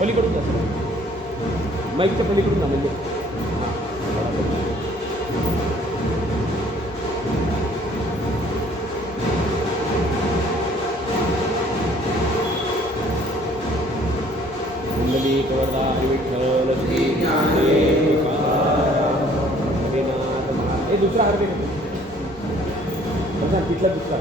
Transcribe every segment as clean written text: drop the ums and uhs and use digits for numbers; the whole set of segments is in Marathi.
पलीकडून जा माईकच्या पलीकडून जा म्हणजे मंडली कवरदा विठ्ठल श्री ज्ञानेश्वर हे दुसरा अर्थ बघा तिथला दुसरा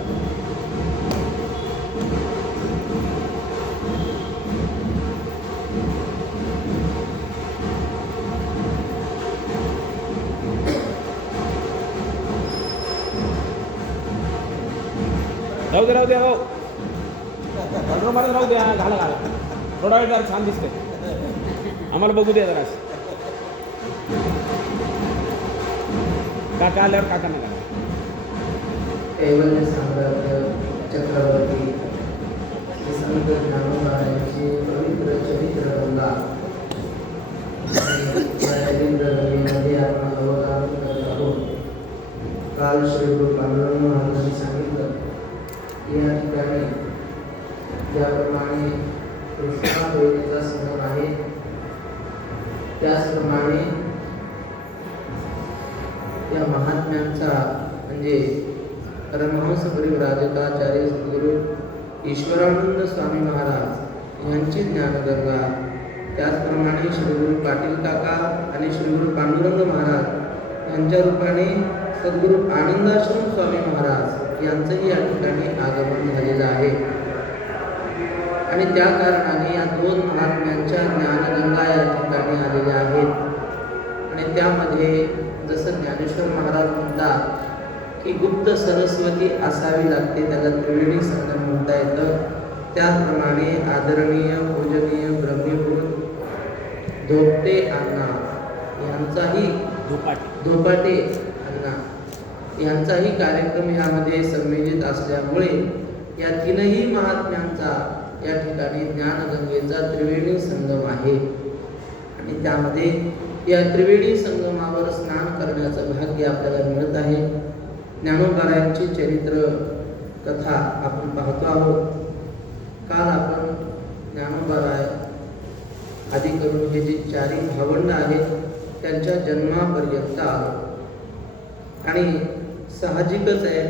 राहू दे हो कंट्रोल मारत राहू द्या घाला घाला थोडा वेळ जरा छान दिसतंय आम्हाला बघू द्या जरा काका आल्यावर काका नका कैवल्य साम्राज्य चक्रवर्ती संत ज्ञानोबा यांची पवित्र चरित्र गंगा मध्ये आपण अवधान करत आहोत. काल श्री गुरु पांडुरंग महाराजांनी सांगितलं या ठिकाणी ज्याप्रमाणे कृष्णा देवीचा संगम आहे त्याचप्रमाणे या महात्म्यांचा म्हणजे परमहंस परिव्राजकाचार्य सद्गुरु ईश्वरानंद स्वामी महाराज यांची ज्ञानगंगा त्याचप्रमाणे श्री गुरु पाटील काका आणि श्री गुरु पांडुरंग महाराज यांच्या रूपाने सद्गुरु आनंदाश्रम स्वामी महाराज यांचंही या ठिकाणी आगमन झालेलं आहे आणि त्या कारणाने या दोन महात्म्यांच्या ज्ञानगंगा या ठिकाणी आलेल्या आहेत. आणि त्यामध्ये जसं ज्ञानेश्वर महाराज म्हणतात की गुप्त सरस्वती असावी लागते त्याला त्रिवेणी संगम म्हणता येतं त्याचप्रमाणे आदरणीय पूजनीय ब्रह्मीभूत धोपटे अण्णा यांचाही धोपाटे अण्णा यांचाही कार्यक्रम यामध्ये संमिलित असल्यामुळे या तीनही महात्म्यांचा या ठिकाणी ज्ञानगंगेचा त्रिवेणी संगम आहे आणि त्यामध्ये या त्रिवेणी संगमावर स्नान करण्याचं भाग्य आपल्याला मिळत आहे. ज्ञानोबारायांची चरित्र कथा आपण पाहतो आहोत. काल आपण ज्ञानोबाराय आदी करून हे जे चारी भावंड आहेत त्यांच्या जन्मापर्यंत आलो आणि साहजिकच आहे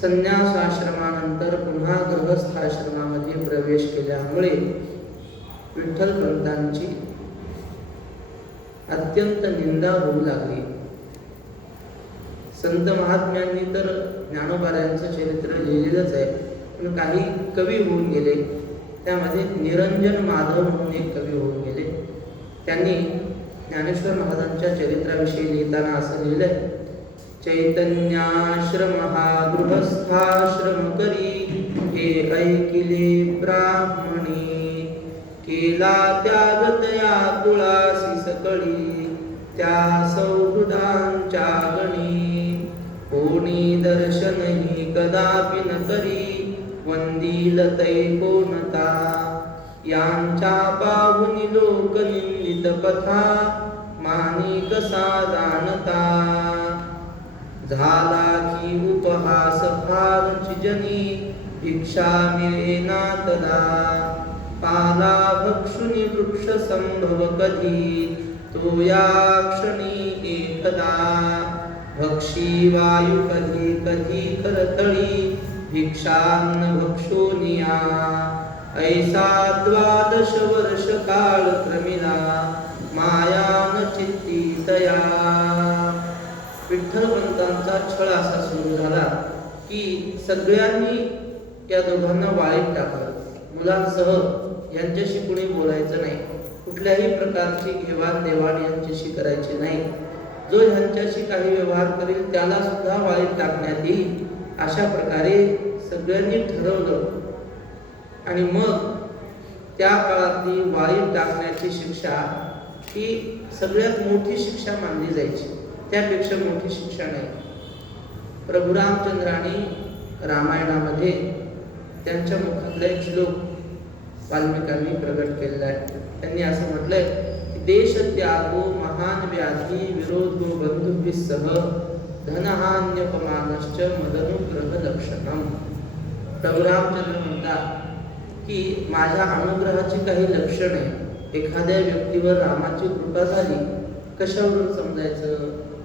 संन्यासाश्रमानंतर पुन्हा गृहस्थाश्रमामध्ये प्रवेश केल्यामुळे विठ्ठलपंतांची अत्यंत निंदा होऊ लागली. संत महात्म्यांनी तर ज्ञानोबारायांचं चरित्र लिहिलेलंच आहे पण काही कवी होऊन गेले. त्यामध्ये निरंजन माधव म्हणून एक कवी होऊन गेले. त्यांनी ज्ञानेश्वर महाराजांच्या चरित्राविषयी लिहिताना असं लिहिलंय चैतन्याश्रम हा गृहस्थाश्रम करी हे ऐकिले ब्राह्मणी केला त्याग तया तुळासी सकळी त्या सौहृदांच्या गणी कोणी दर्शनही कदापि न करी वंदील तै कोणता यांच्या पाहुनी लोक निंदित पथा मानी कसा जाणता झाला की उपहास फारची जनी भिक्षा मिळेना तदा पाला भक्षुनी वृक्ष संभव कधी तो या क्षणी एकदा भक्षी वायू कधी कधी करतळी भिक्षान्न भक्षोनिया ऐसा 12 वर्ष काळ क्रमिला मायान चित्ती तया. विठ्ठलपंतांचा छळ असा सुरू झाला की सगळ्यांनी या दोघांना वाळीत टाकलं. मुलांसह यांच्याशी कुणी बोलायचं नाही, कुठल्याही प्रकारची घेवाण यांच्याशी करायची नाही. जो यांच्याशी काही व्यवहार करेल त्याला सुद्धा वाळीत टाकण्यात येईल अशा प्रकारे सगळ्यांनी ठरवलं. आणि मग त्या काळातली वाळीत टाकण्याची शिक्षा ही सगळ्यात मोठी शिक्षा मानली जायची, त्यापेक्षा मोठी शिक्षा नाही. प्रभू रामचंद्रांनी रामायणामध्ये त्यांच्या मुखातला एक श्लोक वाल्मिकांनी प्रगट केलेला आहे. त्यांनी असं म्हटलंय की देश त्यागो महान व्याधी विरोधो बंधुभिस्सह धनहान्यपमानश्च मदनुग्रह लक्षणम. प्रभू रामचंद्र म्हणतात की माझ्या अनुग्रहाची काही लक्षणे, एखाद्या व्यक्तीवर रामाची कृपा झाली कशावरून समजायचं?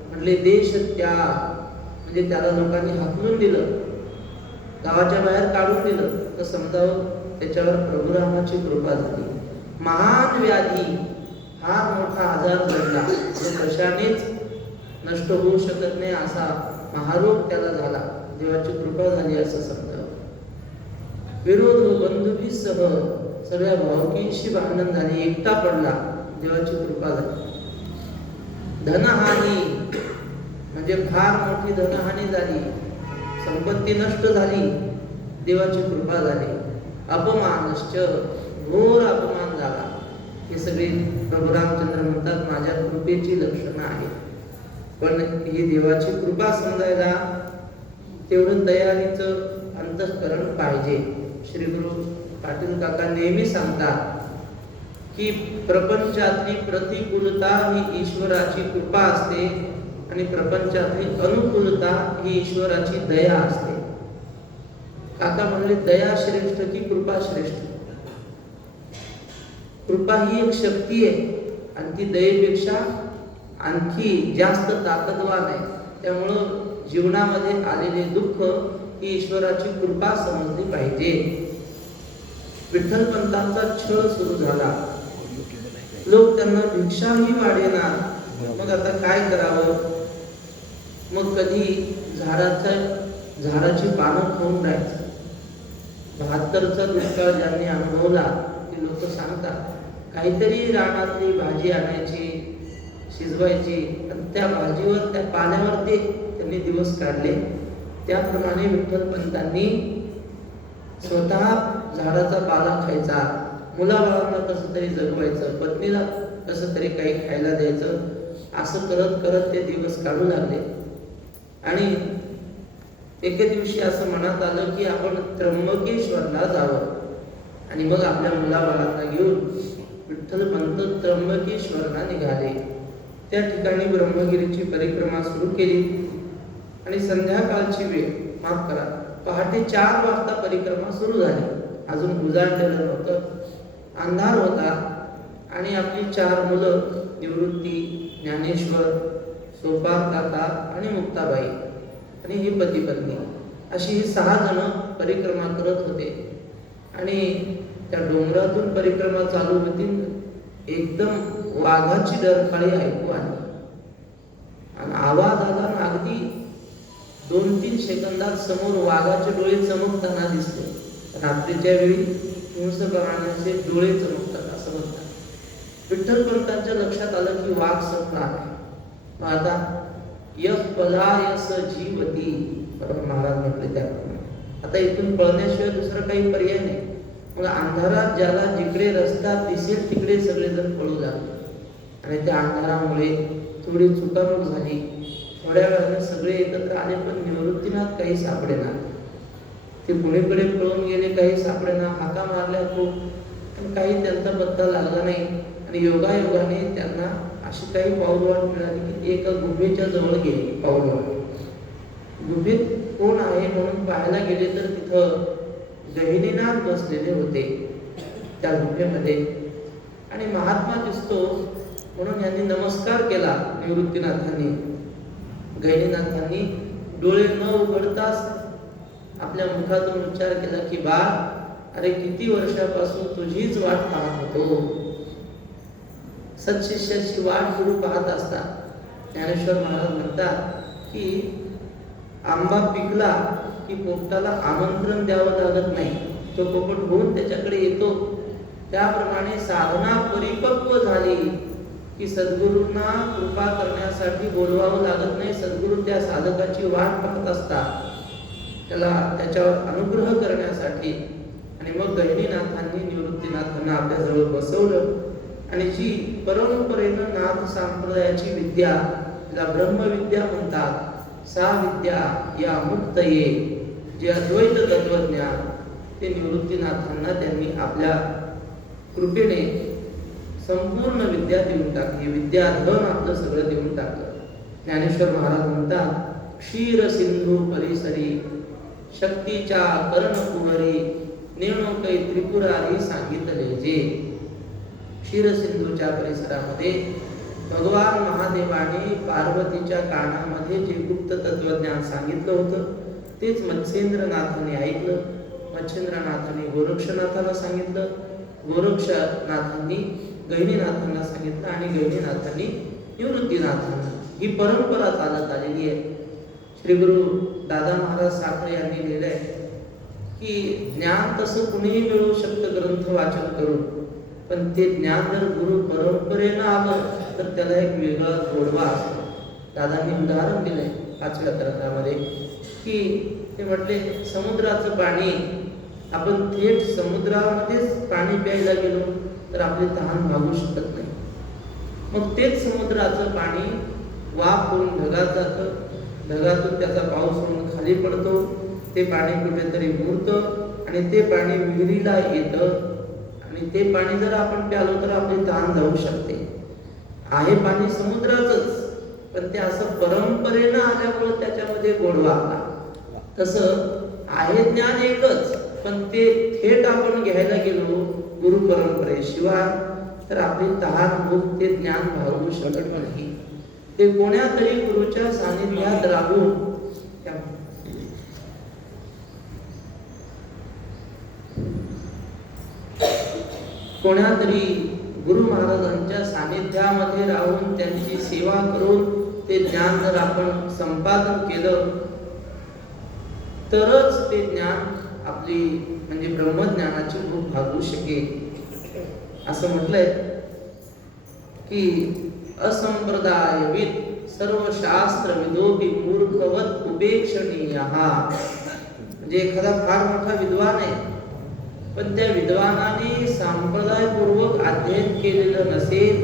म्हटले देश त्याग, म्हणजे त्याला लोकांनी हाकलून दिलं, गावाच्या बाहेर काढून दिलं, तर समजावं त्याच्यावर प्रभू रामाची कृपा झाली. महान व्याधी, हा मोठा आजार जडला, तो कशानेच नष्ट होऊ शकत नाही असा महारोग त्याला झाला, देवाची कृपा झाली असं समजावं. विरोध बंधुकीसह सगळ्या भावकींशी भांडण झाली, एकटा पडला, देवाची कृपा झाली. धनहानी, म्हणजे फार मोठी धनहानी झाली, संपत्ती नष्ट झाली, देवाची कृपा झाली. अपमानश्च, घोर अपमान झाला. हे सगळे प्रभू रामचंद्र म्हणतात माझ्या कृपेची लक्षणं आहेत. पण ही देवाची कृपा समजायला तेवढं तयारीचं अंतःकरण पाहिजे. श्री गुरु पाटील काका नेहमी सांगतात की प्रपंचातली प्रतिकूलता ही ईश्वराची कृपा असते आणि प्रपंचातली अनुकूलता ही ईश्वराची दया असते. काका म्हणले दया श्रेष्ठ की कृपा श्रेष्ठ? कृपा ही एक शक्ती आहे आणि ती दयेपेक्षा आणखी जास्त ताकदवान आहे. त्यामुळं जीवनामध्ये आलेले दुःख ही ईश्वराची कृपा समजली पाहिजे. विठ्ठलपंतांचा छळ सुरू झाला, लोक त्यांना भिक्षाही वाढेना, मग आता काय करावं? मग कधी झाडाची पानं खाऊन राहायचं. 72चा दुष्काळ ज्यांनी अनुभवला ते लोक सांगतात काहीतरी रानातली भाजी आणायची, शिजवायची आणि त्या भाजीवर, त्या पाण्यावर ते त्यांनी दिवस काढले. त्याप्रमाणे विठ्ठलपंतांनी स्वतः झाडाचा पाला खायचा, मुलाबाळांना कसं तरी जगवायचं, पत्नीला कसं तरी काही खायला द्यायचं, असं करत करत ते दिवस काढू लागले. आणि एके दिवशी असं मनात आलं की आपण त्र्यंबकेश्वरला जावं. आणि मग आपल्या मुलाबाळांना घेऊन विठ्ठलपंत त्र्यंबकेश्वरला निघाले. त्या ठिकाणी ब्रह्मगिरीची परिक्रमा सुरू केली आणि संध्याकाळची वेळ, माफ करा, पहाटे 4 वाजता परिक्रमा सुरू झाली. अजून उजाडलेलं नव्हतं, अंधार होता. आणि आपली 4 मुलं, निवृत्ती, ज्ञानेश्वर, सोपान काका आणि मुक्ताबाई आणि ही पती पत्नी, अशी ही 6 जण परिक्रमा करत होते. आणि त्या डोंगरातून परिक्रमा चालू होती, एकदम वाघाची डरकाळी ऐकू आली आणि आवाज आला ना, अगदी 2-3 सेकंदात समोर वाघाचे डोळे चमकताना दिसले. रात्रीच्या वेळी हिंसकराचे डोळे चमकतात असं म्हणतात. विठ्ठलपंतांच्या लक्षात आलं की वाघ संपला आहे. मग आता यश पलायस जीवती, बरोबर महाराज म्हटले त्याप्रमाणे, आता इथून पळण्याशिवाय दुसरा काही पर्याय नाही. मग अंधारात ज्याला जिकडे रस्ता दिसेल तिकडे सगळेजण पळू लागले. आणि त्या अंधारामुळे थोडी चुकामुक झाली. थोड्या वेळाने सगळे एकत्र आले, पण निवृत्तीनाथ काही सापडेना. ते कुणीकडे पळून गेले काही सापडेना. हाका मारल्या खूप, पण काही त्यांचा पत्ता लागला नाही. आणि योगायोगाने त्यांना अशी काही पाऊलवाट मिळाली की एका गुफेच्या जवळ गेले. पाऊलवाट गुफेत कोण आहे म्हणून पाहायला गेले तर तिथं गहिनीनाथ बसलेले होते त्या गुफेमध्ये. आणि महात्मा दिसतो म्हणून यांनी नमस्कार केला निवृत्तीनाथांनी. गहिनीनाथांनी डोळे न उघडताच आपल्या मुखातून उच्चार केला की बा, अरे किती वर्षापासून तुझीच वाट पाहत होतो. सत्शिष्याची वाट गुरु पाहत असतात. ज्ञानेश्वर महाराज म्हणतात की आंबा पिकला की पोपटाला आमंत्रण द्यावं लागत नाही, तो पोपट होऊन त्याच्याकडे येतो. त्याप्रमाणे साधना परिपक्व झाली की सद्गुरूंना कृपा करण्यासाठी बोलवावं लागत नाही. सद्गुरू त्या साधकाची वाट पाहत असतात, त्याला त्याच्यावर अनुग्रह करण्यासाठी. आणि मग गहिनीनाथांनी निवृत्तीनाथांना आपल्याजवळ बसवलं. आणि जी परंपरेनं नाथ संप्रदायाची विद्या, तिला ब्रह्मविद्या म्हणतात, सा विद्या या मुक्तये, जे अद्वैत तत्वज्ञान, ते निवृत्तीनाथांना त्यांनी आपल्या कृपेने संपूर्ण विद्या देऊन टाकली. विद्याधन आपलं सगळं देऊन टाकलं. ज्ञानेश्वर महाराज म्हणतात, क्षीर सिंधू परिसरी शक्तीच्या कर्ण कुमारी नेणो कै त्रिपुरारी सांगितले जे. क्षीरसिंधूच्या परिसरामध्ये भगवान महादेवाने पार्वतीच्या कानामध्ये जे गुप्त तत्वज्ञान सांगितलं होतं तेच मत्स्येंद्रनाथाने ऐकलं. मत्स्येंद्रनाथाने गोरक्षनाथाला सांगितलं, गोरक्षनाथांनी गहिनीनाथांना सांगितलं आणि गहिनीनाथांनी निवृत्तीनाथांना. ही परंपरा चालत आलेली आहे. श्री गुरु दादा महाराज साखरे यांनी लिहिलंय की ज्ञान तसं कुणीही मिळवू शकतं ग्रंथ वाचन करून, पण ते ज्ञान जर गुरु परंपरेनं आलं तर त्याला एक वेगळा गोडवा असतो. दादांनी उदाहरण दिलंय 5व्या ग्रंथामध्ये की ते म्हटले समुद्राचं पाणी आपण थेट समुद्रामध्येच पाणी प्यायला गेलो तर आपली तहान भागू शकत नाही. मग तेच समुद्राचं पाणी वाफ होऊन ढगात जातं, ढगातून त्याचा पाऊस होऊन खाली पडतो, ते पाणी कुठेतरी मुरतं आणि ते पाणी विहिरीला येतं आणि ते पाणी जर आपण प्यालो तर आपली तहान जाऊ शकते. आहे पाणी समुद्राचंच, पण ते असं परंपरेनं आल्यामुळे त्याच्यामध्ये गोडवा आला. तसं आहे ज्ञान एकच, पण ते थेट आपण घ्यायला गेलो गुरु परंपरेशिवाय तर आपली तहान भूक ते ज्ञान भागवू शकत नाही. ते कोण्या तरी गुरुच्या सानिध्यात राहून कोण्या तरी गुरु महाराजांच्या सानिध्यामध्ये राहून त्यांची सेवा करून ते ज्ञान जर आपण संपादन केलं तरच ते ज्ञान आपली म्हणजे ब्रह्मज्ञानाची भूक भागवू शकेल. असं म्हटलंय की असंप्रदायविद सर्व शास्त्र विदोपी मूर्खवत उपेक्षणीय. म्हणजे एखादा फार मोठा विद्वान आहे, पण त्या विद्वानाने संप्रदायपूर्वक अध्ययन केलेलं नसेल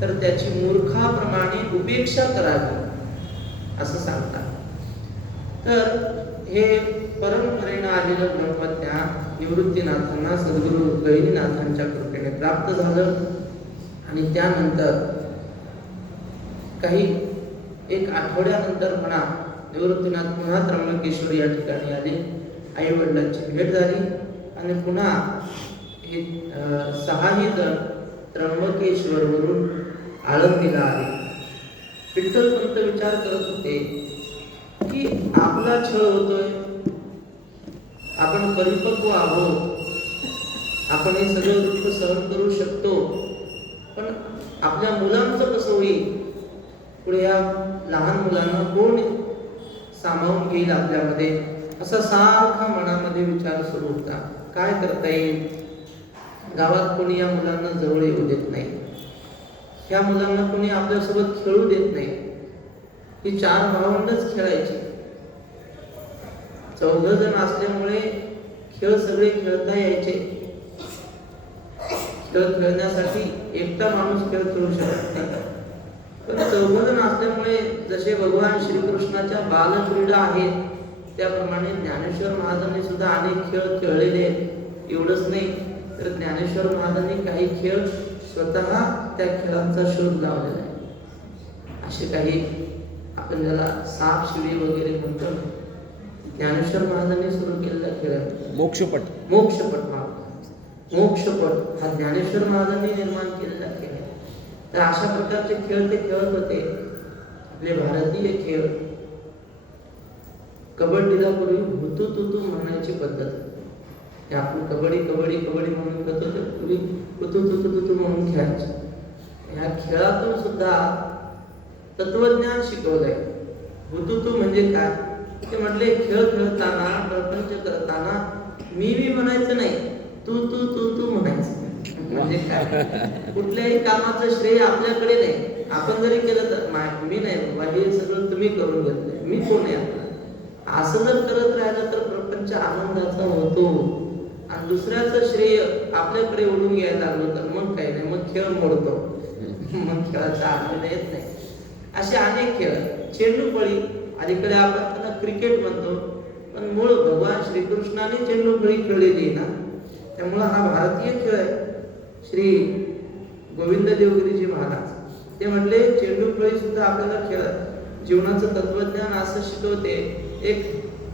तर त्याची मूर्खाप्रमाणे उपेक्षा करावी असं सांगतात. तर हे परंपरेनं आलेलं ब्रह्मज्ञान निवृत्तीनाथांना सद्गुरु गहिनीनाथांच्या कृपेने प्राप्त झालं आणि त्यानंतर काही एक आठवड्यानंतर म्हणा निवृत्तीनाथ पुन्हा त्र्यंबकेश्वर या ठिकाणी आले. आई वडिलांची भेट झाली आणि पुन्हा हे 6ही जण त्र्यंबकेश्वर वरून आळंदीला आले. विठ्ठलपंत विचार करत होते की आपला छळ होतोय, आपण परिपक्व आहोत, आपण हे सगळं दुःख सहन करू शकतो, पण आपल्या मुलांचं कसं होईल? पुढे या लहान मुलांना कोण सामावून घेईल आपल्यामध्ये? असा सारखा मनामध्ये विचार सुरू होता. काय करता येईल? गावात कोणी या मुलांना जवळ येऊ देत नाही, ह्या मुलांना कोणी आपल्यासोबत खेळू देत नाही. ही 4 भावंडच खेळायची. 14 जण असल्यामुळे खेळ सगळे खेळता यायचे. खेळ खेळण्यासाठी एकटा माणूस खेळ खेळू शकत नाही, पण 14 जण असल्यामुळे जसे भगवान श्रीकृष्णाच्या बालक्रीडा आहेत त्याप्रमाणे ज्ञानेश्वर महाराजांनी सुद्धा अनेक खेळ खेळलेले आहेत. एवढंच नाही तर ज्ञानेश्वर महाराजांनी काही खेळ स्वतः त्या खेळांचा शोध लावलेला आहे. असे काही आपण ज्याला साप शिडी वगैरे म्हणतो, ज्ञानेश्वर महाराजांनी सुरू केलेला खेळ मोक्षपट. मोक्षपट हा ज्ञानेश्वर महाराजांनी निर्माण केलेला खेळ आहे. तर अशा प्रकारचे खेळ ते खेळत होते. आपले भारतीय खेळ, कबड्डीला पूर्वी हुतू तुतू म्हणायची पद्धत. आपण कबड्डी कबड्डी कबड्डी म्हणून करतो, तर पूर्वी हुतू तुतू तुतू म्हणून खेळायचे. ह्या खेळातून सुद्धा तत्वज्ञान शिकवलंय. हुतुतू म्हणजे काय? ते म्हटले खेळ खेळताना प्रपंच करताना मी म्हणायचं नाही, तू तू तू तू म्हणायचं. म्हणजे काय? कुठल्याही कामाचं श्रेय आपल्याकडे नाही. आपण जरी केलं तर मी नाही बाबा, हे सगळं तुम्ही करून घेतलंय, मी कोण आहे आपला? असं जर करत राहिलं तर प्रपंच आनंदाचा होतो आणि दुसऱ्याचं श्रेय आपल्याकडे ओढून घ्यायला लागलो तर मग काही नाही, मग खेळ मोडतो, मग खेळाचा आनंद येत नाही. असे अनेक खेळ, चेंडूफळी, अलीकडे आपण त्याला क्रिकेट म्हणतो, पण मूळ भगवान श्रीकृष्णाने चेंडूफळी खेळलेली आहे ना, त्यामुळे हा भारतीय खेळ आहे. श्री गोविंद देवगिरीजी महाराज ते म्हटले चेंडूफळी सुद्धा आपल्याला खेळ, जीवनाचं तत्वज्ञान असं शिकवते. एक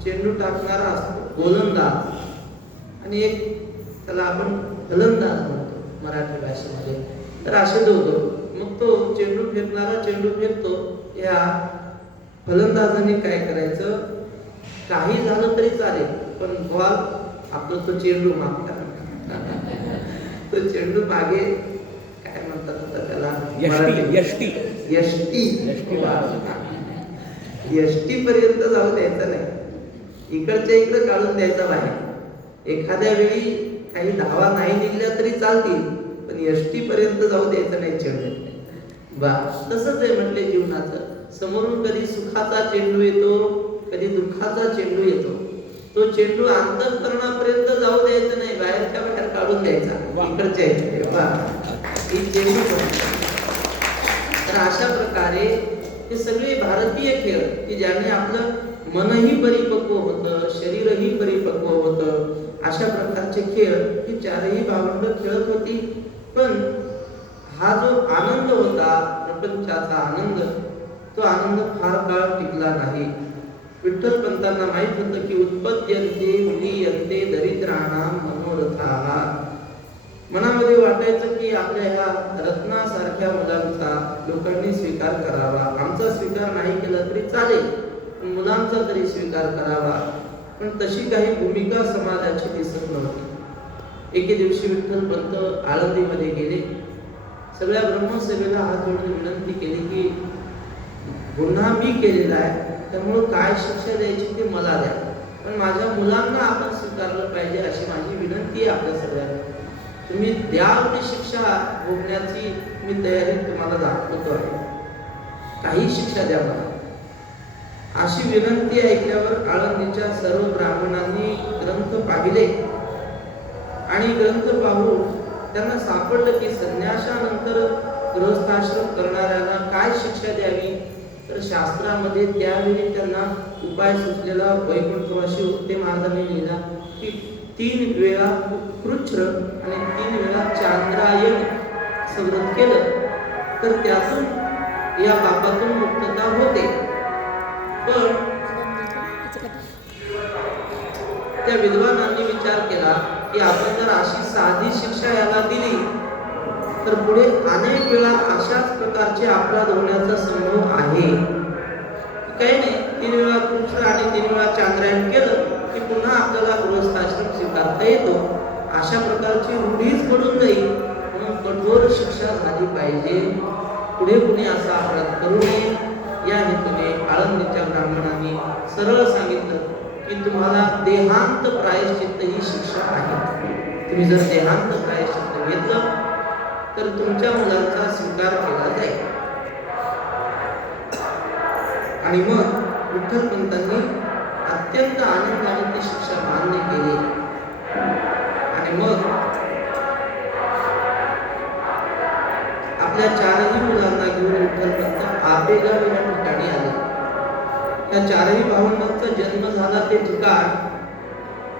चेंडू टाकणारा असतो गोलंदाज आणि एक त्याला आपण फलंदाज म्हणतो मराठी भाषेमध्ये. तर असे दोघं, मग तो चेंडू फेकणारा चेंडू फेकतो. या फलंदाजाने काय करायचं, काही झालं तरी चालेल पण बॉल आपलं तो चेंडू मागता तो चेंडू मागे काय म्हणतात आता त्याला, यष्टी पर्यंत जाऊ द्यायचा नाही, इकडच्या इकडे काढून द्यायचा बाहेर. एखाद्या वेळी काही धावा नाही निघल्या तरी चालतील पण यष्टी पर्यंत जाऊ द्यायचं नाही चेंडू. बा तसंच आहे म्हटले जीवनाचं. समोरून कधी सुखाचा चेंडू येतो, कधी दुःखाचा चेंडू येतो. तो चेंडू अंतःकरणापर्यंत जाऊ द्यायचा नाही, बाहेरच्या बाहेर काढून द्यायचा इकडच्या इकडे. बा ही चेंडू. तर अशा प्रकारे हे सगळे भारतीय खेळ की ज्याने आपलं मनही परिपक्व होतं, शरीरही परिपक्व होतं, अशा प्रकारचे खेळ ही चारही भावंड खेळत होती. पण हा जो आनंद होता, प्रपंचाचा आनंद, तो आनंद फार काळ टिकला नाही. विठ्ठल पंतांना माहित होतं की उत्पद्यन्ते उदीयन्ते दरिद्राणां मनोरथाः. मनामध्ये वाटायचं की आपल्या ह्या रत्नासारख्या मुलांचा लोकांनी स्वीकार करावा. आमचा स्वीकार नाही केला तरी चालेल पण मुलांचा तरी स्वीकार करावा. पण तशी काही भूमिका समाजाची दिसत नव्हती. एके दिवशी विठ्ठल पंत आळंदीमध्ये गेले. सगळ्या ब्रह्मसभेला हात जोडून विनंती केली की गुन्हा मी केलेला आहे, त्यामुळे काय शिक्षा द्यायची ते मला द्या, पण माझ्या मुलांना आपण स्वीकारलं पाहिजे अशी माझी विनंती आहे आपल्या सगळ्यांना. तुम्ही द्याल ती शिक्षा भोगण्याची मी तयारी तुम्हाला दाखवतो आहे, काही शिक्षा द्या मला. अशी विनंती ऐकल्यावर आळंदीच्या सर्व ब्राह्मणांनी ग्रंथ पाहिले आणि ग्रंथ पाहून त्यांना सापडलं की संन्यासानंतर गृहस्थाश्रम करणाऱ्यांना काय शिक्षा द्यावी. तर शास्त्रामध्ये त्यावेळी त्यांना उपाय सुचलेला वैकुंठवासी उत्ते महाराजांनी लिहिला की 3 वेळा कृच्छ्र आणि 3 वेळा चांद्रायण व्रत केलं तर त्यातून या पापातून मुक्तता होते. पण त्या विद्वानांनी विचार केला की आपण जर अशी साधी शिक्षा याला दिली तर पुढे अनेक वेळा अशाच प्रकारचे अपराध होण्याचा संभव आहे. काही नाही, 3 वेळा कृच्छ्र आणि 3 वेळा चांद्रायण केलं की पुन्हा आपल्याला गृहस्थाश्रम स्वीकारता येतो. अशा प्रकारची रूढीच पडून जाईल, म्हणून कठोर शिक्षा झाली पाहिजे. पुढे कुणी असा अपराध करू नये या हेतूने आळंदीच्या ब्राह्मणांनी सरळ सांगितलं की तुम्हाला देहांत प्रायश्चित्त ही शिक्षा आहे. तुम्ही जर देहांत प्रायश्चित्त घेतलं तर तुमच्या मुलांचा स्वीकार केला जाईल. आणि मग विठ्ठल पंतांनी अत्यंत आनंदाने ती शिक्षा मान्य केली. आणि मग आपल्या 4ही मुलांना घेऊन विठ्ठल पंत आपेगाव या ठिकाणी आले. त्या 4ही भावंडांचा जन्म झाला ते ठिकाण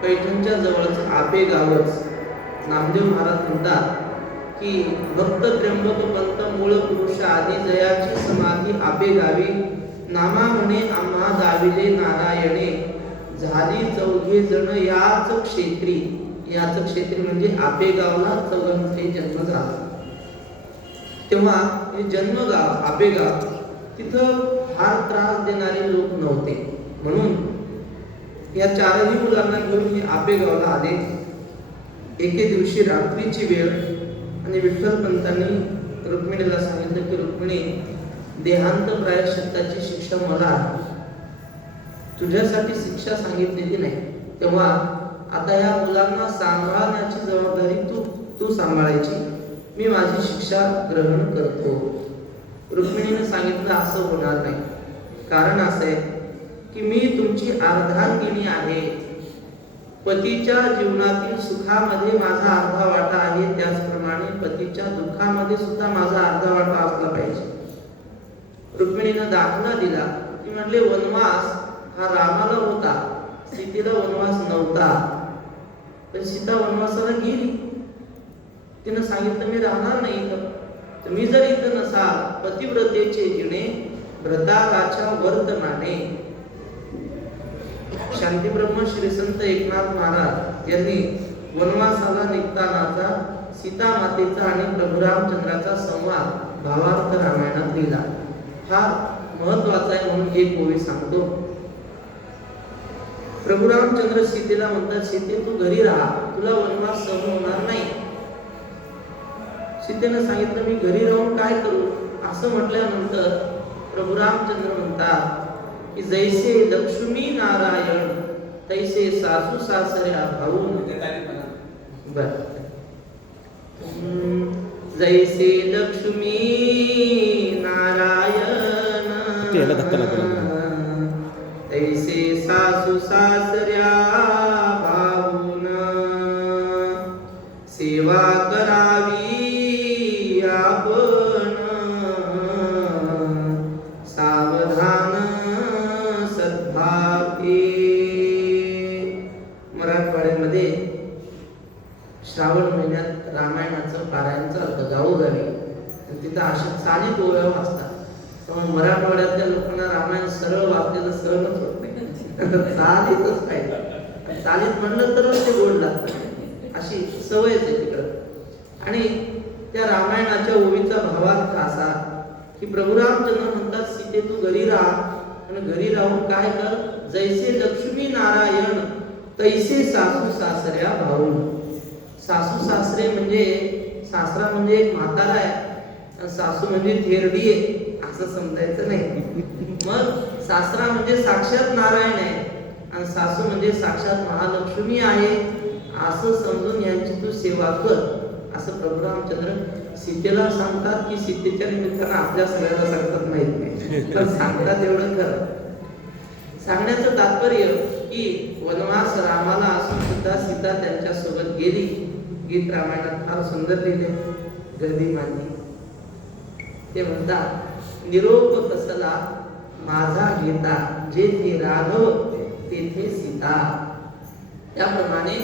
पैठणच्या जवळच आपेगावच. नामदेव महाराज म्हणतात की भक्त त्र्यंबक पंत मूळ पुरुष आदी जयाची समाधी आपेगावी, नामा म्हणे आम्हा दाविले नारायणे, झाली 4घे जण याच क्षेत्री. याच क्षेत्री म्हणजे आपेगावला चौघांचे जन्म झाला. तेव्हा हे जन्मगाव आपेगाव, तिथं फार त्रास देणारे लोक नव्हते, म्हणून या 4ही मुलांना घेऊन हे आपेगावला आले. एके दिवशी रात्रीची वेळ आणि विठ्ठल पंतांनी रुक्मिणीला सांगितलं की रुक्मिणी, देहांत प्रायश्चित्ताची शिक्षा मला आहे, तुझ्यासाठी शिक्षा सांगितलेली नाही. तेव्हा आता या मुलांना सांभाळण्याची जबाबदारी तू सांभाळायची, मी माझी शिक्षा ग्रहण करतो. रुक्मिणीने सांगितलं असं होणार नाही. कारण असं आहे की मी तुमची अर्धांगिनी आहे. पतीच्या जीवनातील सुखामध्ये माझा अर्धा वाटा आहे, त्याचप्रमाणे पतीच्या दुःखामध्ये सुद्धा माझा अर्धा वाटा असला पाहिजे. रुक्मिणीनं दाखला दिला की म्हणले वनवास हा रामाला होता, सीतेला वनवास नव्हता. तर सीता वनवासाला गेली. तिनं सांगितलं मी राहणार नाही इथं. तुम्ही जर इथं नसाल, पतिव्रतेचे जिणे व्रताराच्या वर्तमाने. शांतीब्रह्म श्री संत एकनाथ महाराज यांनी वनवासाला निघतानाचा सीता मातेचा आणि प्रभू रामचंद्राचा संवाद भावार्थ रामायणात लिहिला. फार महत्वाचा आहे म्हणून एक ओवी सांगतो. प्रभू रामचंद्र सीतेला म्हणतात, सीते तू घरी राहा, तुला वनवास सहन होणार नाही. सीतेने सांगितलं मी घरी राहून काय करू. असं म्हटल्यानंतर प्रभू रामचंद्र म्हणतात की जैसे लक्ष्मी नारायण तैसे सासू सासऱ्या भाऊन. जैसे लक्ष्मी नारायण तैसे सासू सासऱ्या भाऊन सेवा करावी आपण सावधान सद्भावे. मराठवाड्यामध्ये श्रावण महिन्यात रामायणाचं पारायण चालतं गावोगावी. तिथं अशा चालीत ओव्या वाचतात. त्यामुळे मराठवाड्यातल्या लोकांना रामायण सरळ वाचलेलं सहनच होत नाही. चालीतच पाहिजे. चालीत म्हणलं तरच ते गोड लागतं. अशी सवयच आहे तिकडं. आणि त्या रामायणाच्या ओवीचा भावार्थ असा की प्रभू रामचंद्र म्हणतात सीते तू घरी राहा आणि घरी राहून काय कर. जैसे लक्ष्मी नारायण तैसे सासू सासऱ्या भाऊ. सासू सासरे म्हणजे सासरा म्हणजे एक म्हातारा आहे आणि सासू म्हणजे थेरडी आहे असं समजायचं नाही. मग सासरा म्हणजे साक्षात नारायण आहे आणि सासू म्हणजे साक्षात महालक्ष्मी आहे असं समजून यांची तू सेवा कर असं प्रभू रामचंद्र सीतेला सांगतात. की सीतेच्या निमित्तानं आपल्या सगळ्यांना सांगतात माहित नाही, पण सांगतात एवढं खरं. सांगण्याचं तात्पर्य की वनवास रामाला असून सुद्धा सीता त्यांच्या सोबत गेली. गीत रामायणात फार सुंदर लिहिले. गर्दी मांडली. ते म्हणतात निरोप कसला माझा घेता जेथे राघव तेथे सीता. त्याप्रमाणे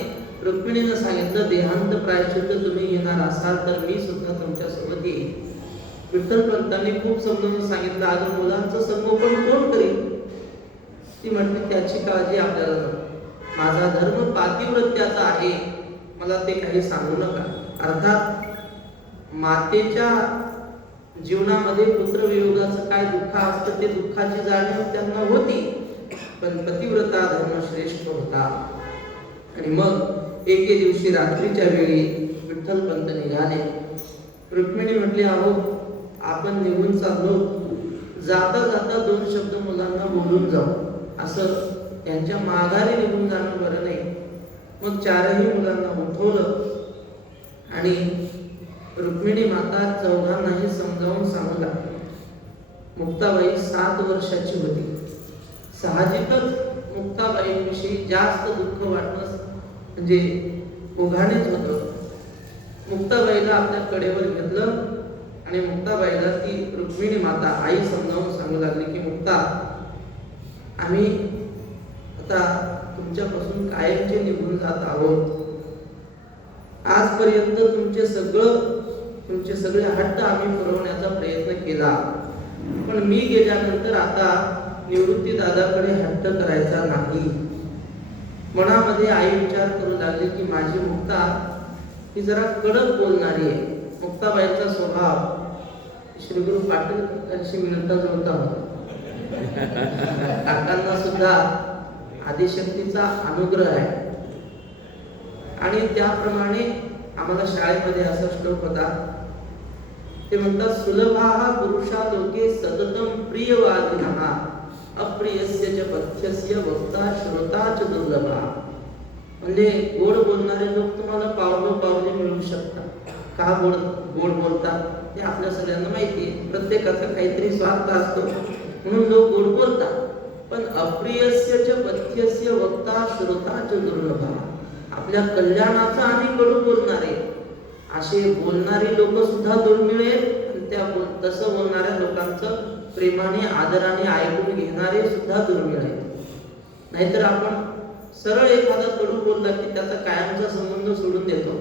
रुक्मिणीनं सांगितलं देहांत प्रायश्चित्त तुम्ही घेणार असाल तर मी सुद्धा तुमच्या सोबत येईन. विठ्ठल पंतांनी खूप समजावून सांगितलं अगं मुलांचं संगोपन कोण करेल. ती म्हटली त्याची काळजी आपल्याला नको. माझा धर्म पातिव्रत्याचा आहे, मला ते काही सांगू नका. अर्थात मातेच्या जीवनामध्ये पुत्रवियोगाचं काय दुःख असतं ते दुःखाची जाणीव त्यांना होती, पण पतिव्रता धर्म श्रेष्ठ होता. आणि मग एके दिवशी रात्रीच्या वेळी विठ्ठल पंत निघाले. रुक्मिणी म्हटली अहो आपण निघून चाललो, जाता जाता दोन शब्द मुलांना बोलून जाऊ. असं त्यांच्या माघारी निघून जाणं बरं नाही. मग चारही मुलांना उठवलं आणि रुक्मिणी माता चौघांनाही समजावून सांगू लागली. मुक्ताबाई 7 वर्षाची होती. साहजिकच मुक्ताबाईंविषयी जास्त दुःख वाटणं म्हणजे ओघानेच होतं. मुक्ताबाईला आपल्या कडेवर घेतलं आणि मुक्ताबाईला ती रुक्मिणी माता आई समजावून सांगू लागली की मुक्ता आम्ही आता तुमच्यापासून कायमचे निघून जात आहोत. आजपर्यंत तुमचे सगळे हट्ट आम्ही पुरवण्याचा प्रयत्न केला, पण मी गेल्यानंतर आता निवृत्ती दादाकडे हट्ट करायचा नाही. मनामध्ये आई विचार करू लागली की माझी मुक्ता ही जरा कडक बोलणारी आहे. मुक्ताबाईचा स्वभाव श्रीगुरु पाटील मिळता जुळता होता. काकांना सुद्धा आदिशक्तीचा अनुग्रह आहे आणि त्याप्रमाणे आम्हाला शाळेमध्ये असा श्लोक होता. ते म्हणतात सुलभाः पुरुषा लोके सततम प्रियवादिनः अप्रियस्य च पथ्यस्य वक्ता श्रोता च दुर्लभः. म्हणजे गोड बोलणारे लोक तुम्हाला पावलोपावली मिळू शकतात. का गोड बोलतात ते आपल्या सगळ्यांना माहिती आहे. प्रत्येकाचा काहीतरी स्वार्थ असतो म्हणून लोक गोड बोलतात. पण अप्रियस्य च पथ्यस्य वक्ता श्रोता च दुर्लभः. आपल्या कल्याणाचा आणि कडू बोलणारे असे बोलणारी लोक सुद्धा दुर्मिळ आहेत आणि त्या तसं बोलणाऱ्या लोकांचं प्रेमाने आदराने ऐकून घेणारे सुद्धा दुर्मिळ आहेत. नाहीतर आपण सरळ एखादा कडू बोलला की त्याचा कायमचा संबंध सोडून देतो,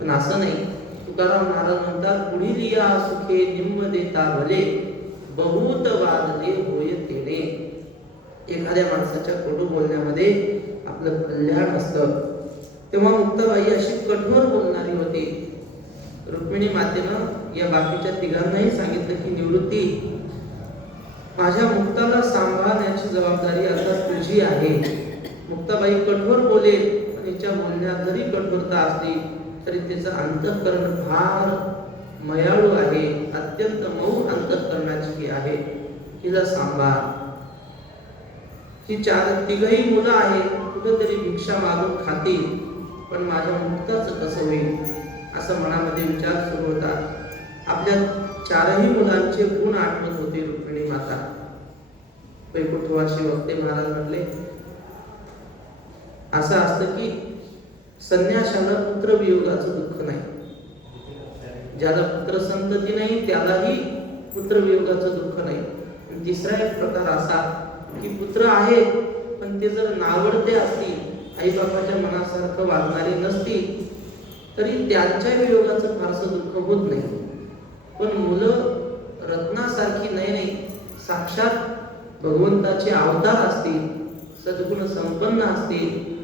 पण असं नाही. तुकाराम महाराज म्हणतात पुढील या सुखे निम्म देता भले बहुत वादले होय तेणे. एखाद्या माणसाच्या कडू बोलण्यामध्ये आपलं कल्याण असतं. तेव्हा मुक्ताबाई अशी कठोर बोलणारी होती. रुक्मिणी मातेनं या बाकीच्या तिघांनाही सांगितलं की निवृत्ती, माझ्या मुक्ताला सांभाळण्याची जबाबदारी आता तुझी आहे. मुक्ताबाई कठोर बोलेल, पण तिच्या बोलण्यात जरी कठोरता असली तरी तिचं अंतःकरण फार मयाळू आहे, अत्यंत मऊ अंतःकरणाची आहे. तिला सांभाळ. ही तिघही मुलं आहेत, कुठेतरी भिक्षा मागून खातील, पण माझ्या मुक्ताचं कसं होईल असं मनामध्ये विचार सुरू होता. आपल्या चारही मुलांचे गुण आठवत होते रुक्मिणी माता. वैकुंठवासी वक्ते महाराज म्हटले, असं असतं की संन्याशाला पुत्र वियोगाचं दुःख नाही, ज्याला पुत्र संतती नाही त्यालाही पुत्र वियोगाचं दुःख नाही. आणि तिसरा एक प्रकार असा की पुत्र आहे पण ते जर नावडते असतील, आई बापाच्या मनासारखं वागणारे नसतील, तरी त्यांच्या वियोगाचं फारसं दुःख होत नाही. पण मुलं रत्नासारखी नाही, साक्षात भगवंताचे अवतार असतील, सद्गुण संपन्न असतील.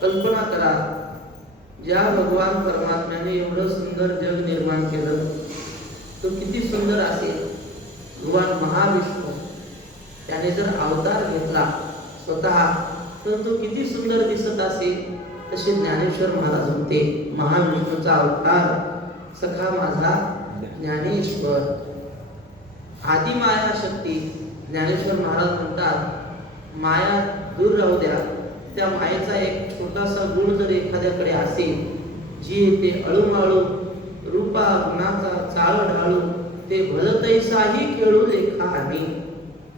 कल्पना करा, ज्या भगवान परमात्म्याने एवढं सुंदर जग निर्माण केलं, तो किती सुंदर असेल. भगवान महाविष्णू त्याने जर अवतार घेतला स्वतः, तर तो किती सुंदर दिसत असेल. तसे ज्ञानेश्वर महाराज होते, महाविष्णूचा अवतार, सखा माझा ज्ञानेश्वर. आदि माया शक्ती. ज्ञानेश्वर महाराज म्हणतात, माया दूर राहू द्या, त्या मायेचा एक छोटासा गुण जर एखाद्याकडे असेल, जी ते अळूमाळू रूपा गुणाचा चाळ ढाळू ते भलतैसाही खेळू लेखा आम्ही.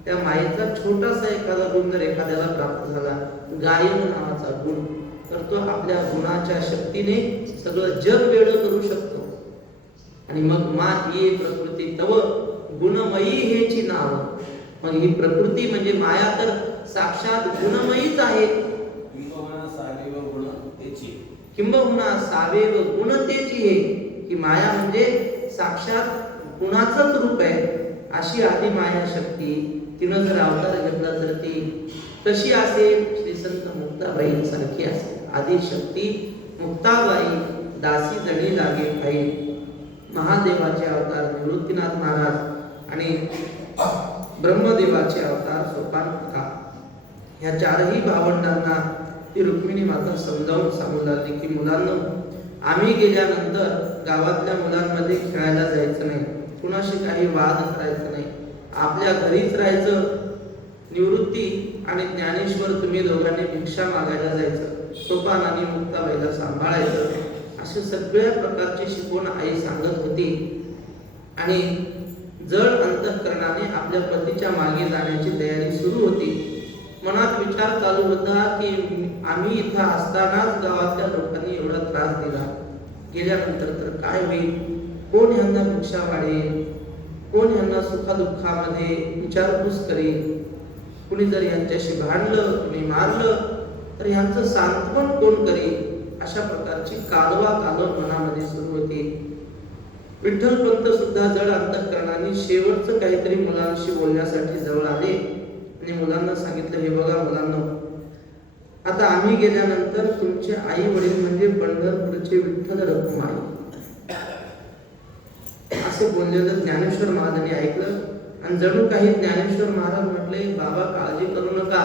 त्या मायेचा छोटासा एखादा गुण जर एखाद्याला प्राप्त झाला, गायन नावाचा गुण, तर तो आपल्या गुणाच्या शक्तीने सगळं जग वेळ करू शकतो. आणि मग मा ये प्रकृती तव गुणमयी हेची नाव. मग ही प्रकृती म्हणजे माया तर साक्षात गुणमयीच आहे. किंबहुना सावेव गुणतेची हे, की माया म्हणजे साक्षात गुणाचंच रूप आहे. अशी आदि माया शक्ती तिनं जर अवतार घेतला तर ती कशी असेल? श्री संत मुक्ताबाई सारखी असेल. आदि शक्ती मुक्ताबाई दासी जणी लागे पाई. महादेवाचे अवतार निवृत्तीनाथ महाराज आणि ब्रह्मदेवाचे अवतार सोपानकाका. ह्या चारही भावंडांना ती रुक्मिणी माता समजावून सांगू लागली की मुलांना, आम्ही गेल्यानंतर गावातल्या मुलांमध्ये खेळायला जायचं नाही, कुणाशी काही वाद करायचं नाही, आपल्या घरीच राहायचं. निवृत्ती आणि ज्ञानेश्वर तुम्ही दोघांनी भिक्षा मागायला जायचं, सोपान आणि मुक्ताबाईला सांभाळायचं. अशा सगळ्या प्रकारची शिकवण आई सांगत होती. आणि जड अंतःकरणाने आपल्या पतीच्या मागे जाण्याची तयारी सुरू होती. मनात विचार चालू होता की आम्ही इथं असतानाच गावातल्या लोकांनी एवढा त्रास दिला, गेल्यानंतर तर काय होईल? कोण ह्यांना भिक्षा वाढेल? कोण ह्यांना सुखदुःखामध्ये विचारपूस करेल? कुणी जर यांच्याशी भांडलं, कुणी मारलं, तर ह्यांचं सांत्वन कोण करेल? अशा प्रकारची कालवा कालव मनामध्ये सुरू होती. विठ्ठलपंत सुद्धा जड अंतःकरणाने शेवटचं काहीतरी मुलांशी बोलण्यासाठी जवळ आले आणि मुलांना सांगितलं, हे बघा मुलांना, आता आम्ही गेल्यानंतर तुमचे आई वडील म्हणजे पंढरपूरचे विठ्ठल रखुमाई असे बोललेलं ज्ञानेश्वर महाराजांनी ऐकलं. आणि जणू काही ज्ञानेश्वर महाराज म्हटले, बाबा काळजी करू नका,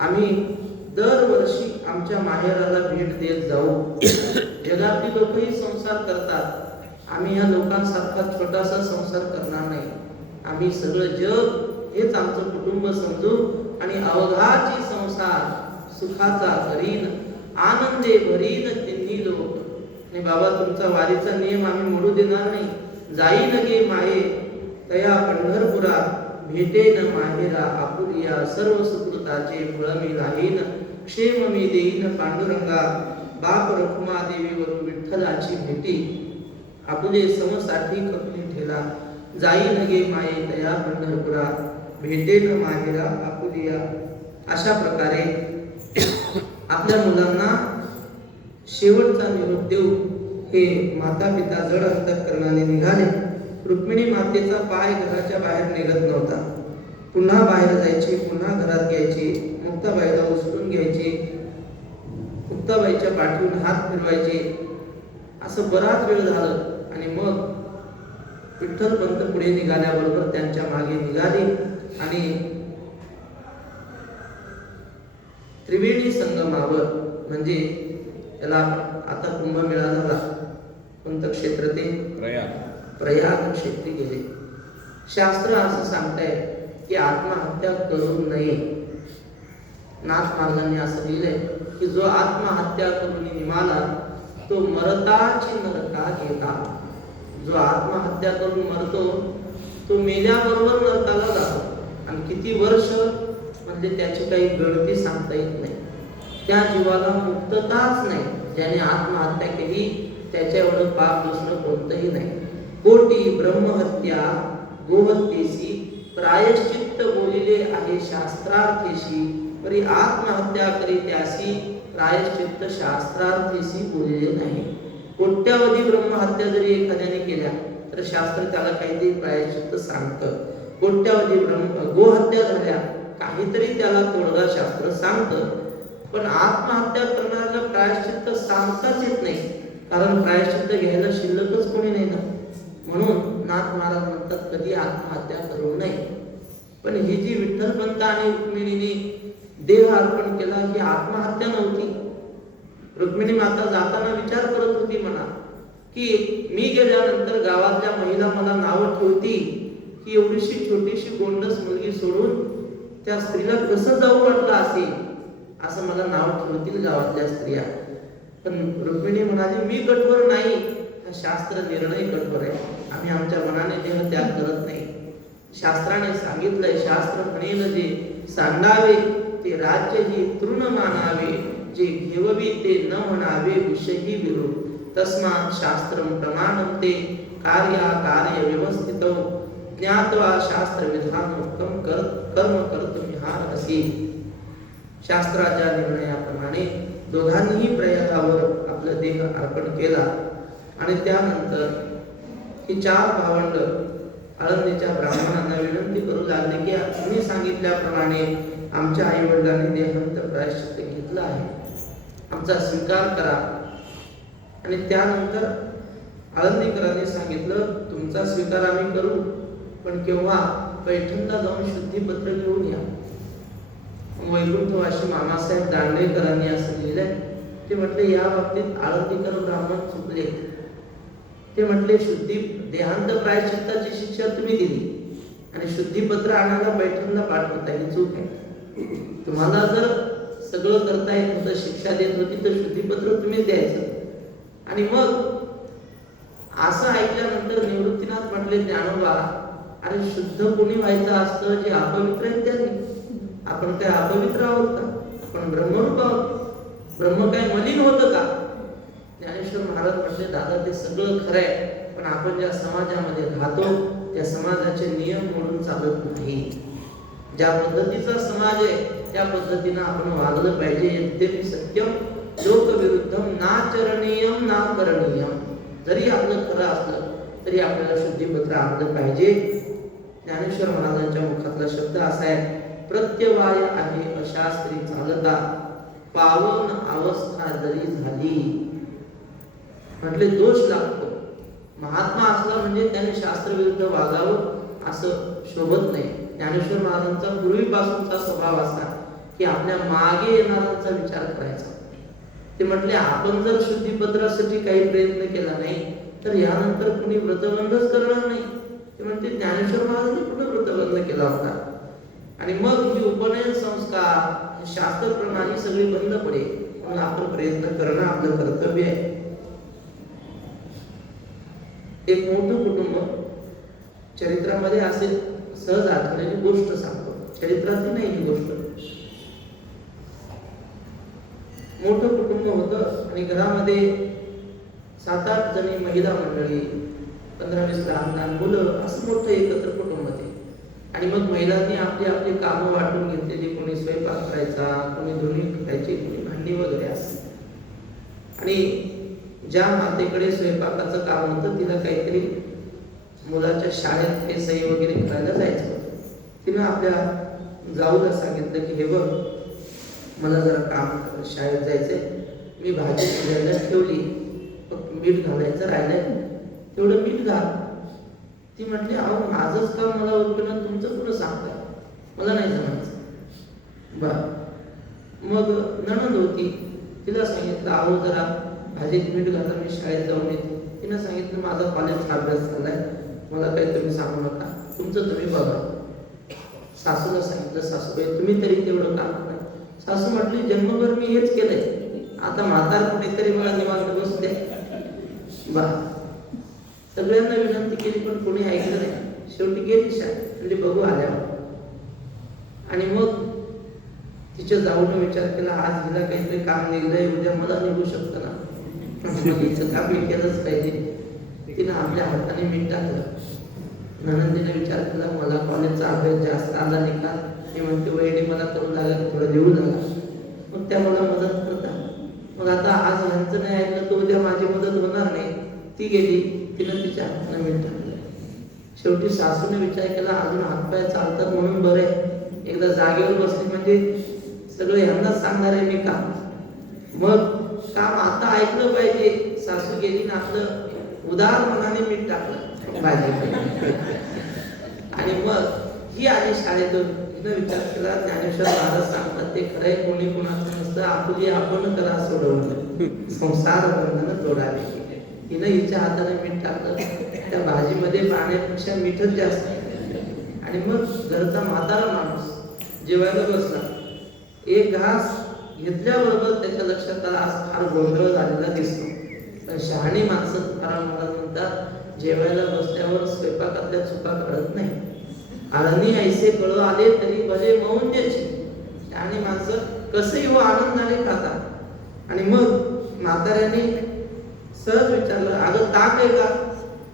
आम्ही दरवर्षी आमच्या माहेराला भेट देत जाऊ. जगातली लोकही संसार करतात, आम्ही या लोकांसारखा छोटासा संसार करणार नाही. आम्ही सगळं जग हेच आमचं कुटुंब समजू आणि अवघाची संसार सुखाचा करीन, आनंदे भरीन तिन्ही लोक. आणि बाबा तुमचा वारीचा नियम आम्ही मोडू देणार नाही. जाईन गे माये तया पंढरपुरा, भेटेन माहेरा आपुलिया, सर्व सुकृताचे फळ मी राहीन, क्षेम मी देईन पांडुरंगा, बाप रखुमा देवीवरून विठ्ठलाची भेटी, आपुले समसाठी कपली ठेला, जाईन गे माये तया पंढरपुरा, भेटेन माहेरा आपुलिया. अशा प्रकारे आपल्या मुलांना शेवटचा निरोप देऊ हे माता पिता जड अंतःकरणाने निघाले. रुक्मिणी मातेचा पाय घराच्या बाहेर निघत नव्हता. पुन्हा बाहेर जायची, पुन्हा घरात घ्यायची, मुक्ताबाईला उचलून घ्यायची. मुक्ताबाईच्या पाठीवरून हात फिरवायचे. असं बराच वेळ झालं आणि मग विठ्ठल पंत पुढे निघाल्याबरोबर त्यांच्या मागे निघाले आणि त्रिवेणी संगमावर, म्हणजे याला आता कुंभमेळा झाला, कोणतं क्षेत्र ते प्रयाग क्षेत्री गेले. शास्त्र असं सांगताय की आत्महत्या करू नये. नाथ महाराजांनी असं लिहिलंय की जो आत्महत्या करून निघाला तो मरताची नरका गेला. जो आत्महत्या करून मरतो तो मेल्याबरोबर नरकाला जातो. आणि किती वर्ष म्हणजे त्याची काही गणती सांगता येत नाही. त्या जीवाला मुक्तताच नाही. ज्याने आत्महत्या केली त्याच्या एवढं पाप दुसरं कोणतंही नाही. कोटी ब्रह्महत्या गोहत्येसी प्रायश्चित्त बोलिले आहे शास्त्रार्थेशी, परी आत्महत्या करी त्यासी प्रायश्चित्त शास्त्रार्थेशी बोलिले नाही. कोट्यावधी ब्रह्महत्या जरी एखाद्याने केल्या तर शास्त्र त्याला काहीतरी प्रायश्चित्त सांगतं. कोट्यावधी गोहत्या झाल्या काहीतरी त्याला तोडगा शास्त्र सांगतं. पण आत्महत्या करणाऱ्याला प्रायश्चित्त सांगताच येत नाही, कारण प्रायश्चित्त घ्यायला शिल्लकच कोणी नाही ना. म्हणून नाथ महाराज म्हणतात कधी आत्महत्या करू नये. पण ही जी विठ्ठलपंत आणि रुक्मिणीने देह अर्पण केला ही आत्महत्या नव्हती. रुक्मिणी माता जाताना विचार करत होती म्हणा की मी गेल्यानंतर गावातल्या महिला मला नावं ठेवती की एवढीशी छोटीशी गोंडस मुलगी सोडून त्या स्त्रीला कसं जाऊ वाटलं असेल, असं मला नाव ठेवतील गावातल्या स्त्रिया. पण रुक्मिणी म्हणाली मी कठोर नाही, हा शास्त्र निर्णय कठोर आहे. आम्ही आमच्या मनाने देह त्याग करत नाही. शास्त्राने सांगितलंय, शास्त्र म्हणेल जे सांडावे ते राज्य ही तृण मानावे, जे घेववी ते न म्हणावे विषयी विरू. तस्मात् शास्त्रम प्रमाणन्ते कार्य व्यवस्थित ज्ञात्वा शास्त्र विधानोक्तम कर्म कर्तुमिहार असी. शास्त्राच्या निर्णयाप्रमाणे दोघांनीही प्रयागावर आपला देह अर्पण केला. आणि त्यानंतर ही चार भावंड आळंदीच्या ब्राह्मणांना विनंती करू लागले की तुम्ही सांगितल्याप्रमाणे आमच्या आई वडिलांनी देहांत प्रायश्चित्त घेतलं आहे, आमचा स्वीकार करा. आणि त्यानंतर आळंदीकरांनी सांगितलं तुमचा स्वीकार आम्ही करू, पण केव्हा पैठणला जाऊन शुद्धीपत्र घेऊन या. वैकुंठवासी मामासाहेब दांडेकरांनी असं लिहिलंय. ते म्हटले या बाबतीत आळंदीकर ब्राह्मण चुकले. ते म्हटले शुद्धी देहांत प्रायश्चित्ताची शिक्षा तुम्ही दिली आणि शुद्धीपत्र आणायला पैठणला पाठवता ही चूक आहे. तुम्हाला जर सगळं करता येत होतं, शिक्षा देत होती तर शुद्धीपत्र तुम्ही द्यायचं. आणि मग असं ऐकल्यानंतर निवृत्तीनाथ म्हटले ज्ञानोबा अरे शुद्ध कोणी व्हायचं असतं जे अपवित्र आहेत त्यांनी. आपण काय अपवित्र आहोत का? आपण ब्रह्मरूप आहोत. ब्रह्म काय मलिन होतं का? ज्ञानेश्वर महाराज म्हटले दादा ते सगळं खरं आहे, पण आपण ज्या समाजामध्ये राहतो त्या समाजाचे नियम मोडून चालत नाही. ज्या पद्धतीचा समाज आहे त्या पद्धतीनं आपण वागलं पाहिजे. यद्यपि सत्यम लोकविरुद्धम नाचरणीयम ना करणीयम. जरी आपलं खरं असलं तरी आपल्याला शुद्धीपत्र आणलं पाहिजे. ज्ञानेश्वर महाराजांच्या मुखातला शब्द असा आहे प्रत्यवाय आहे अशास्त्री चालता पावन अवस्था जरी झाली. म्हटले दोष लागतो. महात्मा असला म्हणजे त्याने शास्त्रविरुद्ध वागावं असं शोभत नाही. ज्ञानेश्वर महाराजांचा पूर्वीपासूनचा स्वभाव असा की आपल्या मागे येणाऱ्यांचा विचार करायचा. ते म्हटले आपण जर शुद्धीपत्रासाठी काही प्रयत्न केला नाही तर यानंतर कुणी व्रतबंधच करणार नाही. ते म्हणते ज्ञानेश्वर महाराजांनी कुठं व्रतबंध केला होता. आणि मग ही उपनयन संस्कार शास्त्र प्रणाली सगळी बंद पडेल. म्हणून आपण प्रयत्न करणं आपलं कर्तव्य आहे. एक मोठं कुटुंब चरित्रामध्ये असे सहज आठवलेली गोष्ट सांगतो. चरित्रातली नाही ही गोष्ट. मोठं कुटुंब होतं आणि घरामध्ये 7-8 जणी महिला मंडळी, 15-20 लहान लहान मुलं, असं मोठं एकत्र कुटुंब ते. आणि मग महिलांनी आपली आपली कामं वाटून घेतलेली. कोणी स्वयंपाक करायचा, कोणी धुणी करायची, कोणी भांडी वगैरे असं. आणि ज्या मातेकडे स्वयंपाकाचं काम होतं तिला काहीतरी मुलाच्या शाळेत हे सही वगैरे करायला जायचं होतं. तिनं आपल्या जाऊला सांगितलं की हे बघ मला जरा काम शाळेत जायचंय, मी भाजी शिजायला ठेवली, फक्त मीठ घालायचं राहिलंय, तेवढं मीठ घाल. ती म्हटली, अहो माझंच काम मला उरकलं, तुमचं कुठं सांगताय, मला नाही जमायचं. बर मग नणंद होती, तिला सांगितलं, अहो जरा भाजीत मीठ घाला, मी शाळेत जाऊन येते. तिनं सांगितलं, माझा कॉलेजचा अभ्यास झालाय, मला काही तुम्ही सांगू नका, तुमचं तुम्ही बघा. सासूला सांगितलं, सासूबाई तुम्ही तरी तेवढं काम करा. सासू म्हटली, जन्मभर मी हेच केलंय, आता म्हातार कुणीतरी मला निवांत बसू द्या. बा सगळ्यांना विनंती केली, पण कोणी ऐकलं नाही. शेवटी गेली शाळेत, म्हणजे बघू आल्यावर. आणि मग तिच्या जाऊन विचार केला, आज हिला काहीतरी काम निघलंय, उद्या मला निघू शकतं ना, हिचं काम मी केलंच पाहिजे. तिनं आपल्या हाताने मीठ टाकलं. ननंदीने विचार केला, मला कॉलेजचा अभ्यास जास्त आला नाही का, मी म्हणते वहिनी मला करू लागेल, थोडं लिहू लागेल. मग त्या मला मदत करतात. मग आता आज ह्यांचं नाही ऐकलं तर उद्या माझी मदत होणार नाही. ती गेली, तिनं तिच्या हाताने मीठ टाकलं. शेवटी सासूने विचार केला, अजून हातपाय चालतात म्हणून बरं आहे, एकदा जागेवर बसली म्हणजे सगळं ह्यांनाच सांगणार आहे मी काम. मग काम आता ऐकलं पाहिजे. सासू गेली ना, आपलं उदार मनाने मीठ टाकलं भाजी. आणि मग ही आली शाळेतून. तिनं विचार केला, ज्ञानेश्वर महाराज सांगतात ते खरंय, कोणी कोणाचं नसतं, आपुली आपण करा सोडवणं, संसार बंधन तोडावे. तिनं हिच्या हाताने मीठ टाकलं. त्या भाजीमध्ये पाण्यापेक्षा मीठच जास्त. आणि मग घरचा म्हातारा माणूस जेवायला बसला. एक घास घेतल्याबरोबर त्याच्या लक्षात आला, आज फार गोंधळ झालेला दिसतो. पण शहाणी माणसं तुकाराम महाराज म्हणतात, जेवायला बसल्यावर स्वयंपाकातल्या चुका कळत नाही. आळणी ऐसे कळ आले तरी भले मौन द्यायचे. शहाणी माणसं कसंही हो आनंदाने खातात. आणि मग म्हाताऱ्याने सहज विचारलं, अगं ताक आहे का?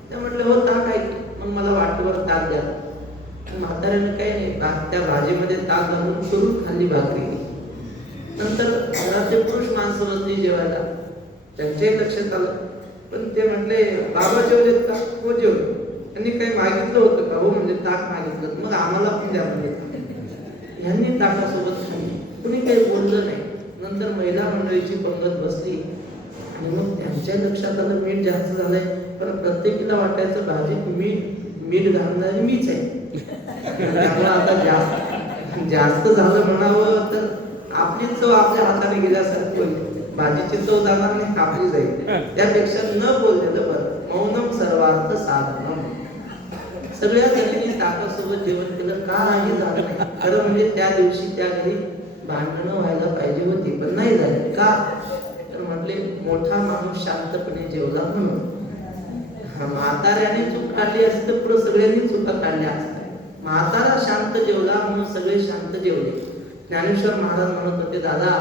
त्या म्हटलं, हो ताक आहे. मग मला वाटवर ताक द्या. म्हाताऱ्याने काही नाही, त्या भाजीमध्ये ताक घालून सुरू खाल्ली भाकरी. नंतर घरातले पुरुष माणसं बसली जेवायला, त्यांच्याही लक्षात आलं. पण ते म्हटले, बाबा जेवलेत का? हो जेवले. त्यांनी काही मागितलं होतं का? हो म्हणजे ताक मागितलं. मग आम्हाला पण द्या म्हणजे. ह्यांनी ताकासोबत खाल्ली, कुणी काही बोललं नाही. नंतर महिला मंडळीची पंगत बसली आणि मग त्यांच्या लक्षात आलं मीठ जास्त झालंय. पण प्रत्येकीला वाटायचं भाजीत मीठ घालणारी मीच आहे. त्यामुळे आता जास्त झालं म्हणावं तर आपली चव आपल्या हाताने गेल्यासारखी होईल. भाजीची चव जाणार नाही, कापली जाईल. त्यापेक्षा न बोललेलं बरं. मौनम सर्वार्थ साधनम. सगळ्या जणींनी ताकासोबत जेवण केलं, काही झालं नाही. खरं म्हणजे त्या दिवशी त्या घरी भांडणं व्हायला पाहिजे होती, पण नाही झाली. का तर म्हटले, मोठा माणूस शांतपणे जेवला म्हणून. म्हाताऱ्याने चूक काढली असती तर पुढे सगळ्यांनी चुका काढल्या असत्या. म्हातारा शांत जेवला म्हणून सगळे शांत जेवले. ज्ञानेश्वर महाराज म्हणत होते, दादा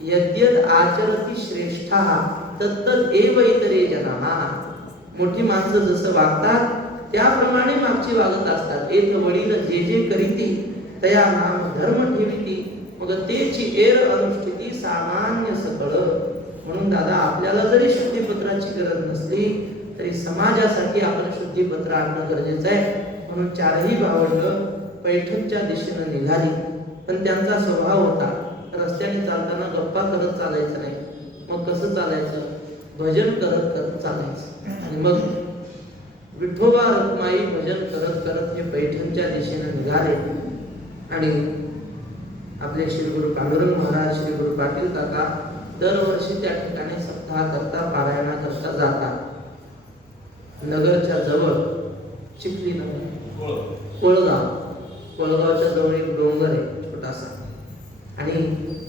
यद्यद आचरती श्रेष्ठा तत्तद एव इतरे जनाः. मोठी माणसं जसं वागतात त्याप्रमाणे मागची वागत असतात. एक वडील जे जे करीती तया नाम धर्म ठेविती, मग तेची एर अनुष्ठिती सामान्य सकळ. म्हणून दादा आपल्याला जरी शुद्धीपत्राची गरज नसली तरी समाजासाठी आपण शुद्धीपत्र आणणं गरजेचं आहे. म्हणून चारही भावंड पैठणच्या दिशेनं निघाली. पण त्यांचा स्वभाव होता, रस्त्याने चालताना गप्पा करत चालायचं नाही. मग कसं चालायचं? भजन करत करत चालायचं. आणि मग विठोबा रखुमाई भजन करत करत हे पैठणच्या दिशेनं निघाले. आणि आपले श्री गुरु पांडुरंग महाराज, श्री गुरु पाटील काका दरवर्षी त्या ठिकाणी सप्ताह करता, पारायणा करता जातात. नगरच्या जवळ चिखली नगर, कोळगावच्या जवळ एक डोंगर आहे छोटासा. आणि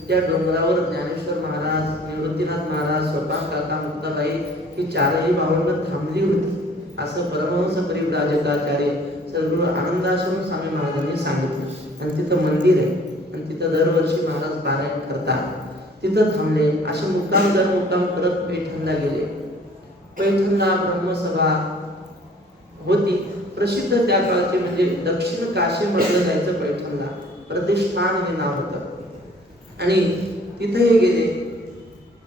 त्या डोंगरावर ज्ञानेश्वर महाराज, निवृत्तीनाथ महाराज, स्वतः काका, मुक्ताबाई ही चारही भावंड थांबली होती, असं परमहंस परिव्राजकाचार्य सद्गुरू आनंदाश्रम स्वामी महाराजांनी सांगितलं. आणि तिथं मंदिर आहे आणि तिथं दरवर्षी महाराज पारायण करतात. तिथं थांबले. असे मुक्काम दर मुक्काम करत पैठणला गेले. पैठणला ब्रह्मसभा होती प्रसिद्ध त्या काळची, म्हणजे दक्षिण काशी म्हटलं जायचं पैठणला. प्रतिष्ठान हे नाव होतं. आणि तिथे हे गेले.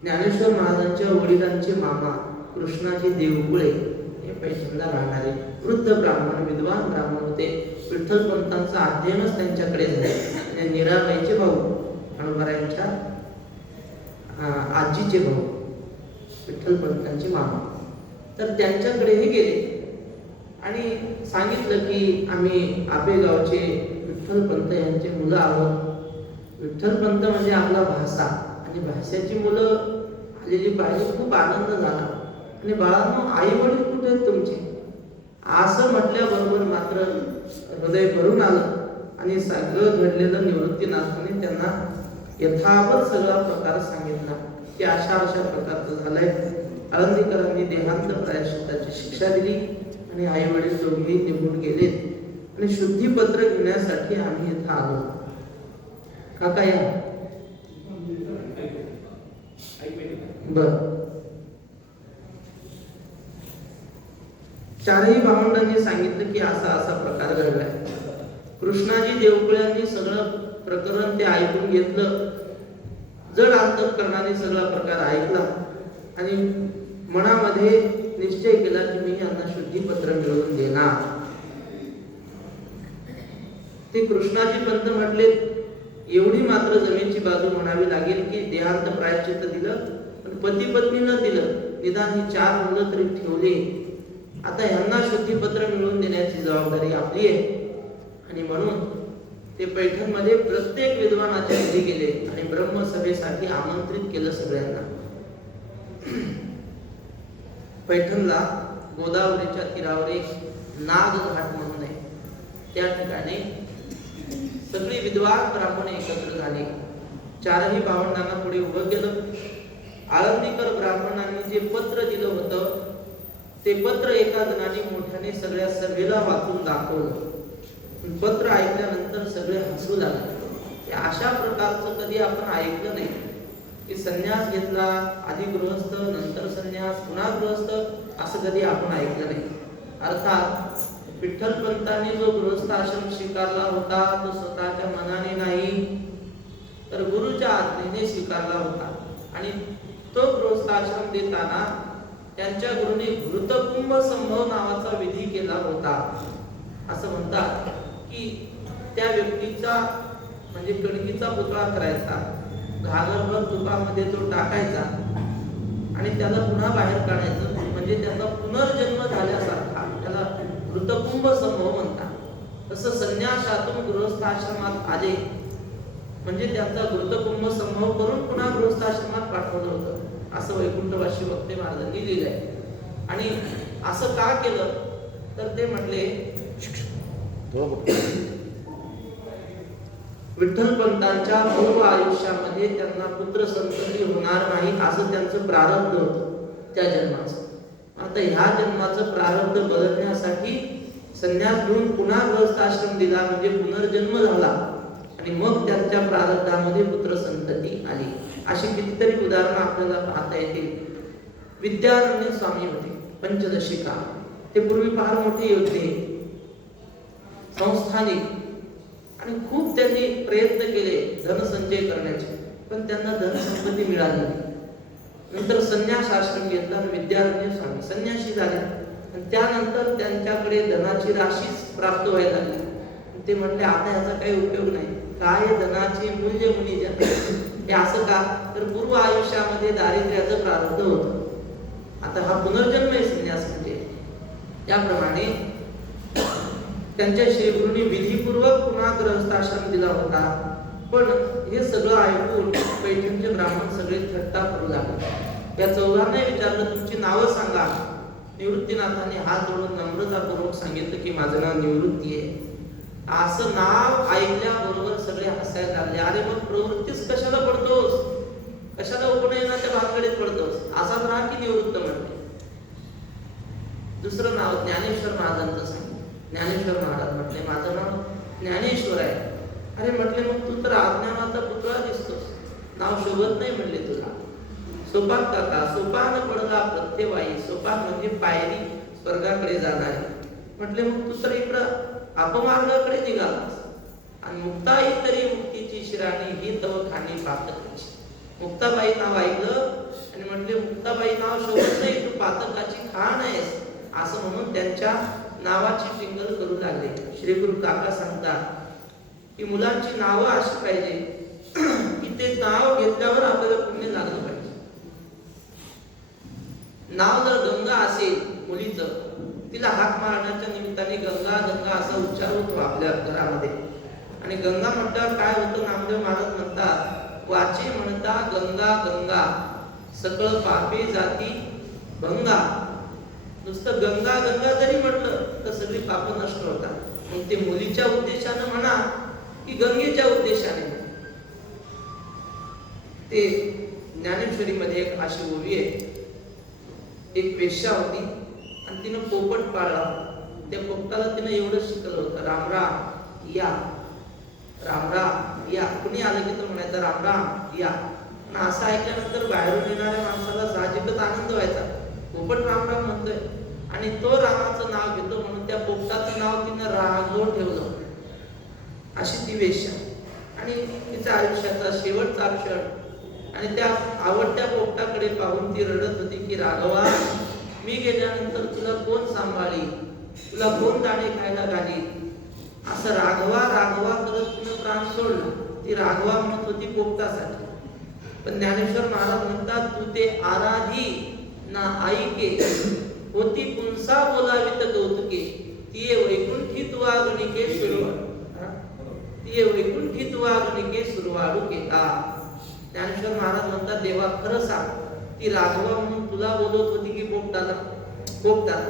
ज्ञानेश्वर महाराजांच्या वडिलांचे मामा कृष्णाजी देवकुळे हे पैठणला राहणारे वृद्ध ब्राह्मण, विद्वान ब्राह्मण होते. विठ्ठल पंतांचं अध्ययनच त्यांच्याकडे झाले. निराबाईचे भाऊ, अणुबरायांच्या आजीचे भाऊ विठ्ठल पंतांचे मामा, तर त्यांच्याकडेही गेले आणि सांगितलं की आम्ही आपेगावचे विठ्ठल पंत यांचे मुलं आहोत. विठ्ठल पंत म्हणजे आपला भाषा, आणि भाषाची मुलं आलेली पाहिजे. खूप आनंद झाला. आणि बाळांनो, आई वडील कुठे आहेत तुमचे? असं म्हटल्याबरोबर मात्र हृदय भरून आलं आणि सगळं घडलेलं निवृत्तीनाथाने त्यांना यथावत सगळा प्रकार सांगितला की अशा प्रकारचं झालंय. आळंदीकरांनी देहांत प्रायश्चित्ताची शिक्षा दिली आणि आई वडील दोघेही निघून गेलेत आणि शुद्धीपत्र घेण्यासाठी आम्ही इथं आलो. काका या. बर. चारही भावंडांनी सांगितलं की असा असा प्रकार घडलाय. कृष्णाजी देवकुळ्यांनी सगळं प्रकरण ते ऐकून घेतलं. जड अंतःकरणाने सगळा प्रकार ऐकला आणि मनामध्ये निश्चय केला की मी यांना शुद्धीपत्र मिळवून देणार. ते कृष्णाजी पंत म्हटले, एवढी मात्र जमेची बाजू म्हणावी लागेल की देहांत प्रायश्चित्त दिलं, पण पती पत्नीनं दिलं, निदान ही 4 मुलं तरी ठेवली. आता ह्यांना शुद्धीपत्र मिळवून देण्याची जबाबदारी आपली आहे. आणि म्हणून ते पैठणमध्ये प्रत्येक विद्वानाच्या घरी गेले आणि ब्रह्मसभेसाठी आमंत्रित केलं सगळ्यांना. पैठणला गोदावरीच्या तीरावर एक नाग घाट म्हणून आहे. त्या ठिकाणी सगळी विद्वान ब्राह्मण एकत्र झाले. चारही भावंडांना पुढे उभं केलं. आळंदीकर ब्राह्मणांनी जे पत्र दिलं होतं ते पत्र एका जणाने मोठ्याने सगळ्या सभेला वाचून दाखवलं. पत्र ऐकल्यानंतर सगळे हसू लागले. अशा प्रकारचं कधी आपण ऐकलं नाही की संन्यास घेतला, आधी गृहस्थ, नंतर संन्यास, पुन्हा गृहस्थ, असं कधी आपण ऐकलं नाही. अर्थात विठ्ठल पंतांनी जो गृहस्थ आश्रम स्वीकारला होता तो स्वतःच्या मनाने नाही, तर गुरुच्या आज्ञेने स्वीकारला होता. आणि तो गृहस्थ आश्रम देताना त्यांच्या गुरुने घृतकुंभ संभव नावाचा विधी केला होता. असं म्हणतात की त्या व्यक्तीचा म्हणजे कणकीचा पुतळा करायचा, घागरभर तुपामध्ये तो टाकायचा आणि त्याला पुन्हा बाहेर काढायचं, म्हणजे त्याचा पुनर्जन्म झाल्यासारखा, त्याला घृतकुंभ संभव म्हणतात. तसं संन्यासातून गृहस्थाश्रमात आले म्हणजे त्यांचा घृतकुंभ संभव करून पुन्हा गृहस्थाश्रमात पाठवलं होतं, असं वैकुंठवासी वक्ते महाराजांनी लिहिलंय. आणि असं का केलं तर ते म्हटले विठ्ठल पंतांच्या पूर्व आयुष्यामध्ये त्यांना पुत्र संतती होणार नाही असं त्यांचं प्रारब्ध होतं त्या जन्माचं. आता ह्या जन्माचं प्रारब्ध बदलण्यासाठी संन्यास घेऊन पुन्हा गृहस्थाश्रम दिला, म्हणजे पुनर्जन्म झाला आणि मग त्यांच्या प्रारब्धामध्ये पुत्र संतती आली. अशी कितीतरी उदाहरणं आपल्याला पाहता येतील. विद्यारण्य स्वामी होते, पंचदशिका. ते पूर्वी फार मोठे योद्धे, संस्थानिक, आणि खूप त्यांनी प्रयत्न केले धनसंचय करण्याचे, पण त्यांना धनसंपत्ती मिळाली नाही. नंतर संन्यास आश्रम घेतला आणि विद्यारण्य स्वामी संन्यासी झाले. आणि त्यानंतर त्यांच्याकडे धनाची राशीच प्राप्त व्हायला लागली. ते म्हटले आता याचा काही उपयोग नाही, काय धनाचे मूल्य मुनी जाते. हे असं का तर पूर्व आयुष्यामध्ये दारिद्र्याचं प्रारब्ध होतं. आता हा पुनर्जन्म आहे संन्यास म्हणजे. त्याप्रमाणे त्यांच्या श्रीगुरूंनी विधीपूर्वक पुन्हा गृहस्थाश्रम दिला होता. पण हे सगळं ऐकून पैठणचे ब्राह्मण सगळे थट्टा करू लागले. या चौघांना विचारलं तुमची नावं सांगा. निवृत्तीनाथांनी हात जोडून नम्रतापूर्वक सांगितलं की माझं नाव निवृत्ती आहे. असं नाव ऐकल्याबरोबर सगळे हसायला लागले. अरे मग प्रवृत्तीच कशाला पडतोस, कशाला उपनयनाच्या भानगडीत पडतोस, असाच राहा की निवृत्त म्हणते. दुसरं नाव ज्ञानेश्वर महाराजांचं सांगितलं. ज्ञानेश्वर महाराज म्हटले माझं नाव ज्ञानेश्वर आहे. अरे म्हटले मग तू तर अज्ञानाचा पुतळा दिसतोस, नाव शोभत नाही म्हणले तुला. सोपान काका, सोपान पडला प्रत्यवाई, सोपान म्हणजे पायरी स्वर्गाकडे जाणारी. म्हटले मग तू तर इकडं अपमार्गाकडे निघालास. आणि मुक्ताई तरी मुक्तीची शिराणी ही तव खाणी पातकाची. मुक्ताबाई नाव ऐकलं आणि म्हटले मुक्ताबाई नाव शोभत नाही, तू पातकाची खाण आहेस, असं म्हणून त्यांच्या नावाची टिंगल करू लागले. श्री गुरु काका सांगतात की मुलांची नावं अशी पाहिजे की ते नाव घेतल्यावर आपल्याला पुण्य लागलं पाहिजे. नाव जर गंगा असेल मुलीचं, तिला हाक मारण्याच्या निमित्ताने गंगा गंगा असा उच्चार होतो आपल्या घरामध्ये. आणि गंगा म्हटल्यावर काय होतं, नामदेव महाराज म्हणतात, वाचे म्हणता गंगा गंगा सकळ पापे जाती भंगा. नुसतं गंगा गंगा जरी म्हटलं तर सगळी पाप नष्ट होतात. मग ते मुलीच्या उद्देशानं म्हणा की गंगेच्या उद्देशाने. ते ज्ञानेश्वरीमध्ये एक अशी ओवी आहे, एक वेश्या होती आणि तिनं पोपट पाळला. त्या पोपटाला तिनं एवढं शिकलं होतं, राम राम या, राम राम या. कुणी आलं की तो म्हणायचं राम राम या. आणि असं ऐकल्यानंतर बाहेरून येणाऱ्या माणसाला साहजिकच आनंद व्हायचा, पोपट राम राम म्हणतोय आणि तो रामाचं नाव घेतो, म्हणून त्या पोपटाचं नाव तिनं राघव ठेवलं. अशी ती वेश्या. आणि तिच्या आयुष्याचा शेवटचा क्षण आणि त्या आवडत्या पोपटाकडे पाहून ती रडत होती की राघवा, मी गेल्यानंतर तुला कोण सांभाळी, तुला कोण दाणे खायला घाली. असं राघवा राघवा करत तिनं प्राण सोडला. ती राघवा म्हणत होती पोपटासाठी. पण ज्ञानेश्वर महाराज म्हणतात, तू ते आराधी ना ऐके होती पुंसा बोलावित कौतुके, तिये वैकुंठी तुवा गणिके तिये वैकुंठी तुवा गणिके सुरवाडू केला. ज्ञानेश्वर महाराज म्हणतात, देवा खरं सांग, ती राघवा म्हणून तुला बोलत होती की पोपटाला,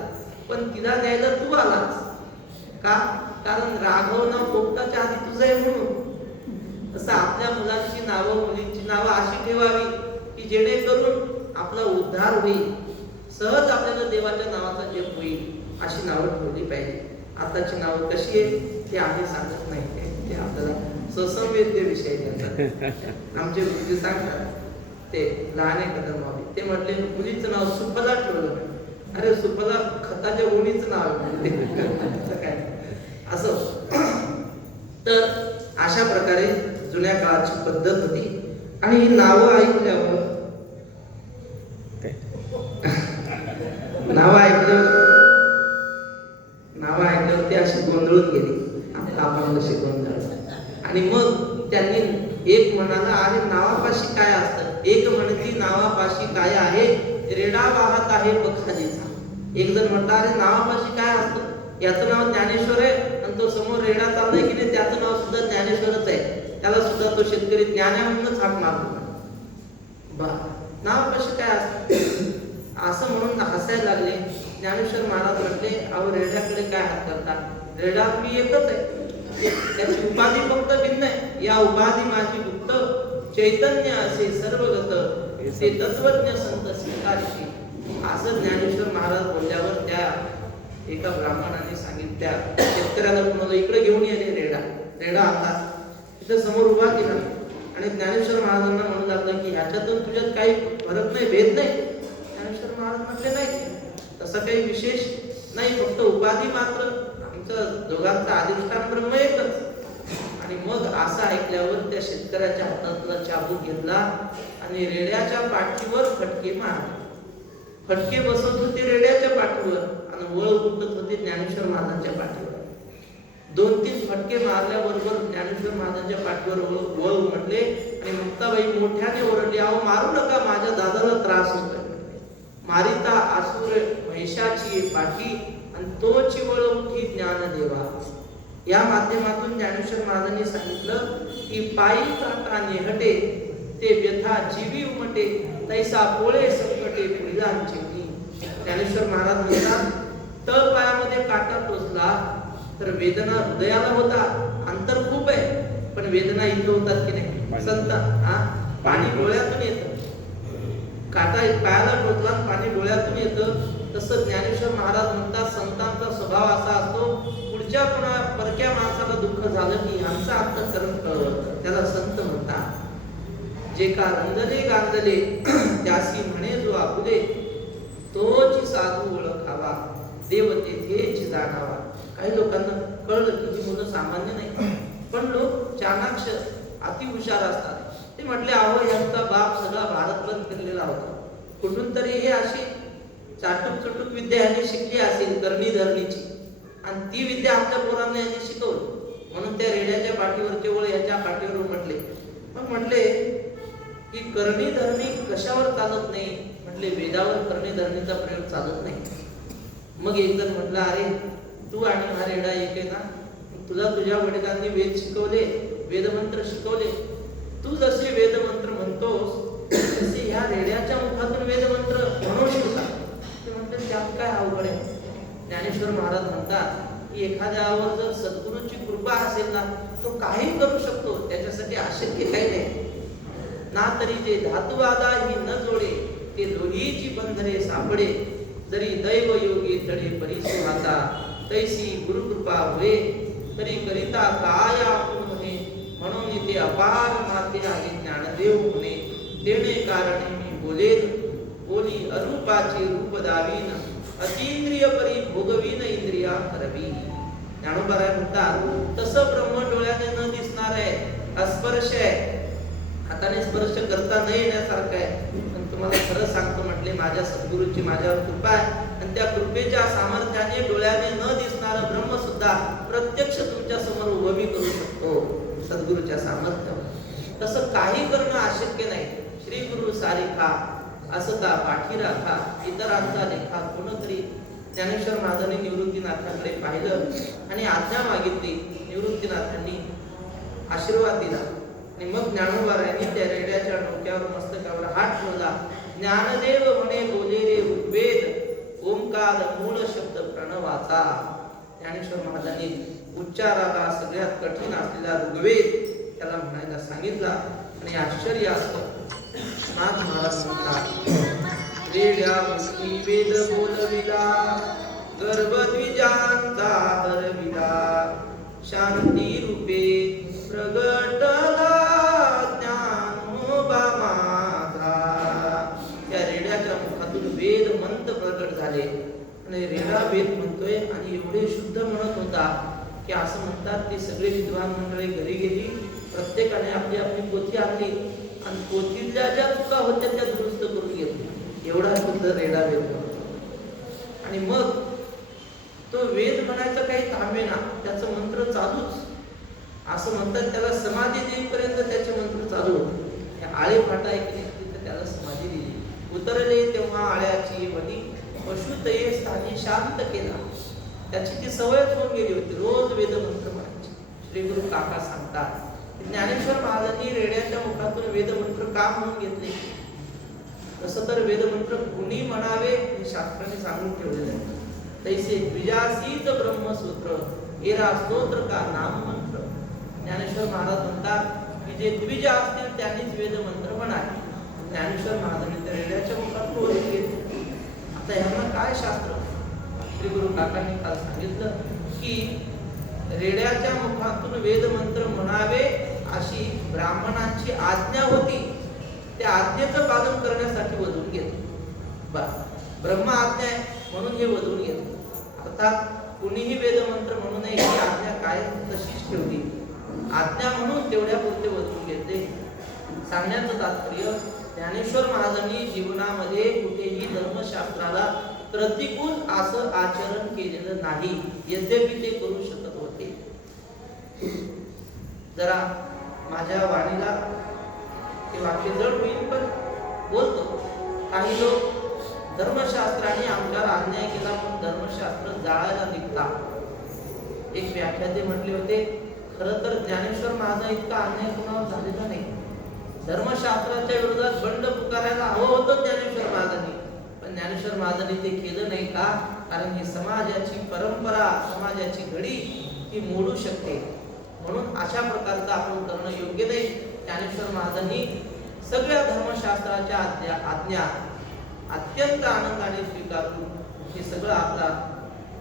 पण तिला द्यायला तू आलास का? कारण राघव नाव पोपटाच्या आधी तुझं आहे म्हणून. तसं आपल्या मुलांची नावं मुलींची नावं अशी ठेवावी की जेणेकरून आपला उद्धार होईल, सहज आपल्याला देवाच्या नावाचा जप होईल, अशी नावं ठेवली पाहिजे. आताची नावं कशी आहे ते आम्ही सांगत नाही, ते आपल्याला ससंवेद्य विषय देतात. आमचे गुरुजी सांगतात, ते लहाने कदम व्हावे, ते म्हटले मुलीचं नाव सुफला ठेवलं. अरे सुफला खताच्या गोणीचं नाव आहे काय असं. तर अशा प्रकारे जुन्या काळाची पद्धत होती. आणि ही नावं ऐकल्यावर नावं ऐकल्यावर ते अशी गोंधळून गेली, आपण कशी गोंधळ. आणि मग त्यांनी एक म्हणाला, अरे नावापाशी काय असतं. एक म्हणती नावापाशी काय आहे, रेडा वाहत आहे बखालीचा. एक जण म्हटला, अरे नावापाशी काय असतं, याचं नाव ज्ञानेश्वर आहे आणि तो समोर रेडा चाललाय की नाही, त्याचं नाव सुद्धा ज्ञानेश्वरच आहे, त्याला सुद्धा तो शेतकरी ज्ञान्या म्हणूनच हाक मारतो. नावापाशी काय असतं असं म्हणून हसायला लागले. ज्ञानेश्वर महाराज म्हटले, अहो रेड्याकडे काय हात करतात, रेडा मी एकच आहे, त्याची उपाधी फक्त भिन्न आहे. या उपाधी माझी गुप्त चैतन्य असे सर्वगत ते तत्वज्ञ संत स्वीकारशी. असं ज्ञानेश्वर महाराज बोलल्यावर त्या एका ब्राह्मणाने सांगितलं, त्या शेतकऱ्याला कोणाला इकडे घेऊन येणे रेडा आणला, तिथं समोर उभा केला आणि ज्ञानेश्वर महाराजांना म्हणू लागला की ह्याच्यातून तुझ्यात काही फरक नाही, भेद नाही. ज्ञानेश्वर महाराज म्हटले नाही, तसं काही विशेष नाही, फक्त उपाधी मात्र, आमचं दोघांचा अधिष्ठान ब्रह्म एकच. आणि मग असं ऐकल्यावर त्या शेतकऱ्याच्या हातातला चाबूक घेतला आणि रेड्याच्या पाठीवर फटके मारले. फटके बसत होते रेड्याच्या पाठीवर आणि वळ उठत होते ज्ञानेश्वर महाराजांच्या पाठीवर. 2-3 फटके मारल्याबरोबर ज्ञानेश्वर महाराजांच्या पाठीवर वळ उमटले आणि मुक्ताबाई मोठ्याने ओरडली, अहो मारू नका, माझ्या दादाला त्रास होतोय. मारिता आसुर महिषाची पाठी आणि तोची वळ उठी ज्ञानदेवा. या माध्यमातून ज्ञानेश्वर महाराजांनी सांगितलं की पायी काटा नेहटे ते व्यथा जीवी उमटे, तैसा पोळे संकटे फुलांचे. ज्ञानेश्वर महाराज म्हणतात, तळ पायामध्ये काटा टोचला तर वेदना हृदयाला होता, अंतर खूप आहे पण वेदना इथं होतात की नाही संत. पाणी डोळ्यातून येतं, काटा पायाला टोचला पाणी डोळ्यातून येतं. तसं ज्ञानेश्वर महाराज म्हणतात, संतांचा स्वभाव असा असतो, पुढच्या परक्या माणसाला दुःख झालं की ह्यांचा अंतःकरण कळलं, त्याला संत म्हणतात. जे का रंगले गांजले त्यासी म्हणे जो आपुले, तोची साधू ओळखावा देव तेथेच जाणावा. काही लोकांना कळलं की ही मुलं सामान्य नाही, पण लोक चाणाक्ष अतिहुशार असतात. ते म्हटले, अहो यांचा बाप सगळा भारतभर फिरलेला होता, कुठून तरी हे अशी चाटूक चुटूक विद्या यांनी शिकली असेल करणी धरणीची, आणि ती विद्या आपल्या पोरांना यांनी शिकवली, म्हणून त्या रेड्याच्या पाठीवर केवळ याच्या पाठीवर म्हटले. मग म्हटले की करणी धरणी कशावर चालत नाही, म्हटले वेदावर करणे धरणीचा प्रयोग चालत नाही. मग एक जण म्हटलं, अरे तू आणि हा रेडा एक आहे ना, तुला तुझ्या वडिलांनी वेद शिकवले, वेदमंत्र शिकवले, तू जसे वेदमंत्र म्हणतोस तसे ह्या रेड्याच्या मुखातून वेदमंत्र म्हणू का? ते म्हटलं त्यात काय अवघड आहे. ज्ञानेश्वर महाराज म्हणतात की एखाद्यावर जर सद्गुरूची कृपा असेल ना, तो काही करू शकतो, त्याच्यासाठी अशक्य काही नाही. ना तरी जे धातुवादा ही न जोडे, ते लोहीची बंधने सापडे, जरी दैव योगी तडे परिसुहाता, तैसी गुरुकृपा होय, तरी करिता काय आपण म्हणे, म्हणून ते अपार माते आहे ज्ञानदेव म्हणे. तेणे कारणे मी बोलेन, बोली अरूपाचे रूप दावीन, अतींद्रिय परी भोगवीन इंद्रिया करवी. ज्ञानोबराय म्हणतात तसं ब्रह्म डोळ्याने न दिसणार आहे, अस्पर्श आहे, हाताने स्पर्श करता न येण्यासारखं आहे. पण तुम्हाला खरं सांगतो म्हटले, माझ्या सद्गुरूची माझ्यावर कृपा आहे, आणि त्या कृपेच्या सामर्थ्याने डोळ्याने न दिसणारं ब्रह्म सुद्धा प्रत्यक्ष तुमच्या समोर उभी करू शकतो सद्गुरूच्या सामर्थ्यावर. तसं काही करणं अशक्य नाही. श्री गुरु सारिखा असता पाठी राखा, इतरांचा लेखा कोणतरी. ज्ञानेश्वर महाराजांनी निवृत्तीनाथाकडे पाहिलं आणि आज्ञा मागितली. निवृत्तीनाथांनी आशीर्वाद दिला आणि मग ज्ञानोबारायांनी त्या रेड्याच्या डोक्यावर मस्तकावर हात ठेवला. ज्ञानदेव म्हणे बोले रे ऋग्वेद, ओंकार मूळ शब्द प्रणवाचा. ज्ञानेश्वर महाराजांनी उच्चाराला सगळ्यात कठीण असलेला ऋग्वेद त्याला म्हणायला सांगितला. आणि आश्चर्य असतं, नाथ महाराज म्हणतात, रेड्या मुखी वेद बोलविला, गर्भद्विजांचा हरविला, शांती रूपे प्रगटला ज्ञानोबा माझा. त्या रेड्याच्या मुखातून वेद मंत्र प्रकट झाले. आणि रेडा वेद म्हणतोय आणि एवढे शुद्ध म्हणत होता की असं म्हणतात ते सगळे विद्वान मंडळी घरी गेली, प्रत्येकाने आपली आपली पोथी आणली आणि पोथीतल्या ज्या चुका होत्या त्या दुरुस्त करून घेतल्या. एवढा शुद्ध रेडा वेद म्हणतो. आणि मग तो वेद म्हणायचं काही थांबेना, त्याचं मंत्र चालूच. असं म्हणतात त्याला समाधी देईपर्यंत त्याचे मंत्र चालू होते. आळे फाटा ऐकली तिथे त्याला समाधी दिली. उतरले तेव्हा आळ्याची वडी, पशुतये स्थानी शांत केला. त्याची ती सवयच होऊन गेली होती, रोज वेदमंत्र म्हणायचे. श्री गुरु काका सांगतात ज्ञानेश्वर महाराजांनी रेड्याच्या मुखातून वेदमंत्र का म्हणून घेतले. तसं तर वेदमंत्र कुणी म्हणावे हे शास्त्राने सांगून ठेवलेले आहे. तैसे द्विजासीत ब्रह्मसूत्र, एरा स्तोत्र का नाम मंत्र. ज्ञानेश्वर महाराज म्हणतात की जे द्विज असतील त्यांनीच वेदमंत्र म्हणावे. ज्ञानेश्वर महाराजांनी त्या रेड्याच्या मुखातून ओळख घेतली. आता ह्यांना काय शास्त्र. श्री गुरु काकांनी काल सांगितलं की रेड्याच्या मुखातून वेदमंत्र म्हणावे अशी ब्राह्मणांची आज्ञा होती. त्या आज्ञेचं पालन करण्यासाठी वधून घेतलं. ब्रह्म आज्ञा आहे म्हणून हे वधून घेतलं. अर्थात कुणीही वेदमंत्र म्हणू नये ही आज्ञा काय तशीच ठेवली. आज्ञा म्हणून तेवढ्या पुरते वधून घेतले. सांगण्याचं तात्पर्य ज्ञानेश्वर महाराजांनी जीवनामध्ये कुठेही धर्मशास्त्राला प्रतिकूल असं आचरण केलेलं नाही, यद्यपि ते करू शकत होते. जरा माझ्या वाणीला ते वाक्य जड होईल पण बोलतो. काही लोक धर्मशास्त्राने आमच्यावर अन्याय केला पण धर्मशास्त्र जाळायला निघतात. एक व्याख्याते म्हटले होते, खरं तर ज्ञानेश्वर महाराज इतका अन्याय कोणावर झालेला नाही. धर्मशास्त्राच्या विरोधात बंड पुकारायला हवं होतं ज्ञानेश्वर महाराजांनी, पण ज्ञानेश्वर महाराजांनी ते केलं नाही. का? कारण ही समाजाची परंपरा, समाजाची घडी ही मोडू शकते. म्हणून अशा प्रकारचं आपण करणं योग्य नाही. ज्ञानेश्वर महाराजांनी सगळ्या धर्मशास्त्राच्या आज्ञा अत्यंत आनंदाने स्वीकारून हे सगळं आपला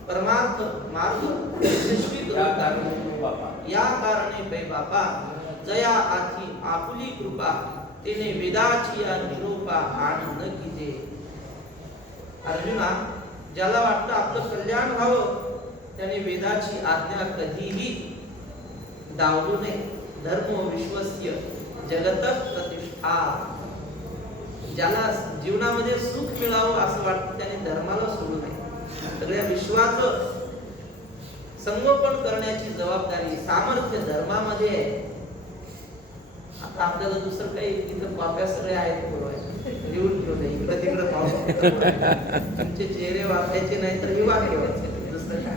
परमार्थ मार्ग यशस्वी करून या कारणे पै बापा जया आधी आपुली कृपा, तिने वेदाची या निरोपा आणि न कीजे. अर्जुना, ज्याला वाटतं आपलं कल्याण व्हावं त्याने वेदाची आज्ञा कधीही डावलू नये. धर्म विश्वस्य जगत प्रतिष्ठा. ज्याला जीवनामध्ये सुख मिळावं असं वाटतं त्याने धर्माला सोडू नये. सगळ्या विश्वाचं संगोपन करण्याची जबाबदारी, सामर्थ्य धर्मामध्ये आहे. आता आपल्याला दुसरं काही इथं कॉप्या सगळ्या आहेत बोलवायचं. लिहून ठेवलं इकडे तिकडे पाहून तुमचे चेहरे वाचायचे नाही तर हे वाक्य वाचायचे दुसरं काय.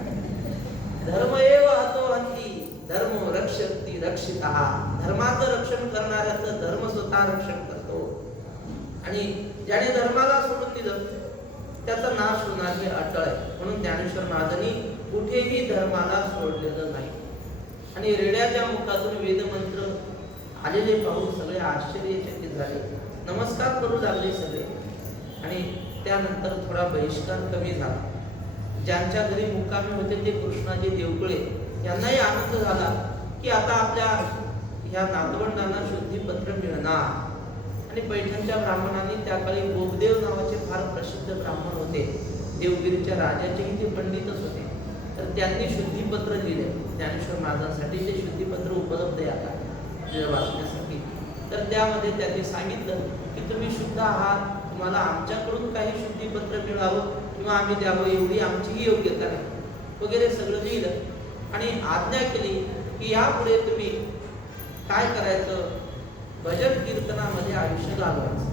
धर्म एव हतो हंती धर्म रक्षती रक्षितः. धर्माचं रक्षण करणाऱ्याचं धर्म स्वतः रक्षण करतो. आणि ज्याने धर्माला सोडून दिलं त्याचा नाश होणार हे अटळ आहे. म्हणून ज्ञानेश्वर महाराजांनी कुठेही धर्माला सोडलेलं नाही. आणि रेड्याच्या मुखातून वेदमंत्र आलेले पाहून सगळे आश्चर्यचकित झाले, नमस्कार करू लागले सगळे. आणि त्यानंतर थोडा बहिष्कार कमी झाला. ज्यांच्या घरी मुक्कामी होते ते कृष्णाजी देवकुळे यांनाही आनंद झाला की आता आपल्या ह्या नातवंडांना शुद्धीपत्र मिळणार. आणि पैठणच्या ब्राह्मणांनी त्या काळी बोगदेव नावाचे फार प्रसिद्ध ब्राह्मण होते. देवगिरीच्या राजाचेही ते पंडितच होते. तर त्यांनी शुद्धीपत्र लिहिले ज्ञानेश्वर महाराजांसाठी. ते शुद्धीपत्र उपलब्ध आहे आता वाचण्यासाठी. तर त्यामध्ये त्यांनी सांगितलं की तुम्ही शुद्ध आहात, तुम्हाला आमच्याकडून काही शुद्धीपत्र मिळावं किंवा आम्ही द्यावं एवढी आमचीही योग्यता नाही वगैरे सगळं लिहिलं. आणि आज्ञा केली की यापुढे तुम्ही काय करायचं, भजन कीर्तनामध्ये आयुष्य घालवायचं.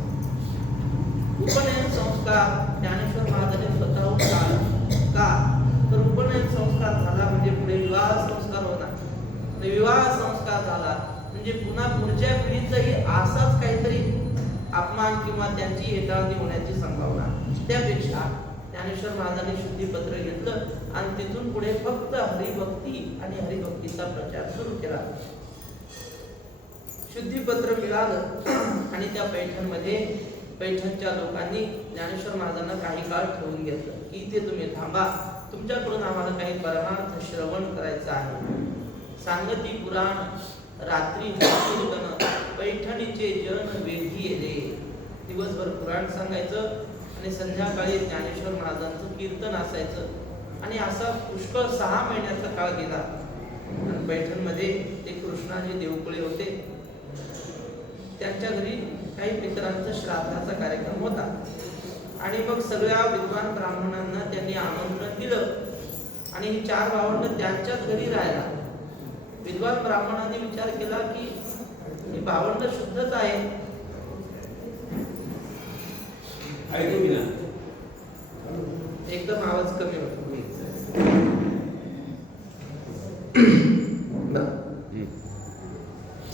उपनयन संस्कार ज्ञानेश्वर महाराजांनी स्वतःहून का तर उपनयन संस्कार झाला म्हणजे पुढे विवाह संस्कार होणार. विवाह संस्कार झाला म्हणजे पुन्हा पुढच्या पिढीचाही असाच काहीतरी अपमान किंवा त्यांची हेटाळणी होण्याची संभावना. त्यापेक्षा ज्ञानेश्वर महाराजांनी शुद्धीपत्र घेतलं आणि तिथून पुढे फक्त हरिभक्ती आणि हरिभक्तीचा प्रचार सुरू केला. शुद्धीपत्र मिळालं आणि त्या पैठणमध्ये पैठणच्या लोकांनी ज्ञानेश्वर महाराजांना काही काळ ठेवून घेतलं की इथे तुम्ही थांबा, तुमच्याकडून आम्हाला काही परमार्थ श्रवण करायचं आहे. सांगती पुराण रात्री कीर्तन पैठणीचे जन वेढी येले. दिवसभर पुराण सांगायचं आणि संध्याकाळी ज्ञानेश्वर महाराजांचं कीर्तन असायचं. आणि असा पुष्कळ 6 महिन्याचा काळ गेला. आणि पैठणमध्ये ते कृष्णाजी देवकुळे होते. त्यांच्या घरी काही मित्रांचा श्राद्धाचा कार्यक्रम होता. आणि मग सगळ्या विद्वान ब्राह्मणांना त्यांनी आमंत्रण दिलं आणि ही 4 भावंड त्यांच्याच घरी राहिला. विद्वान ब्राह्मणांनी विचार केला की ही भावंड शुद्धच आहे. एकदम आवाज कमी होतो.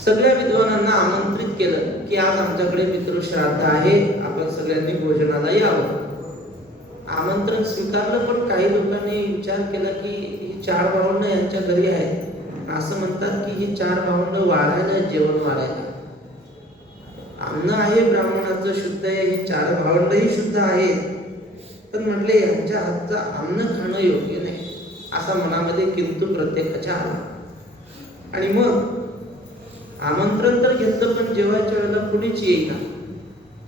सगळ्या विद्वानांना आमंत्रित केलं की आज आमच्याकडे पितृश्राद्ध आहे, आपण सगळ्यांनी भोजनाला यावं. आमंत्रण स्वीकारलं. पण काही लोकांनी विचार केला की ही 4 भावंड यांच्या घरी आहेत. असं म्हणतात की ही 4 भावंड वाढायला जेवण वाढायला. अन्न आहे ब्राह्मणाचं शुद्ध आहे, ही 4 भावंडही शुद्ध आहेत. पण म्हटले यांच्या हातचं अन्न खाणं योग्य नाही असा मनामध्ये किंतु प्रत्येकाच्या आला. आणि मग आमंत्रण तर घेतलं पण जेवायच्या वेळेला कुणीच येईना.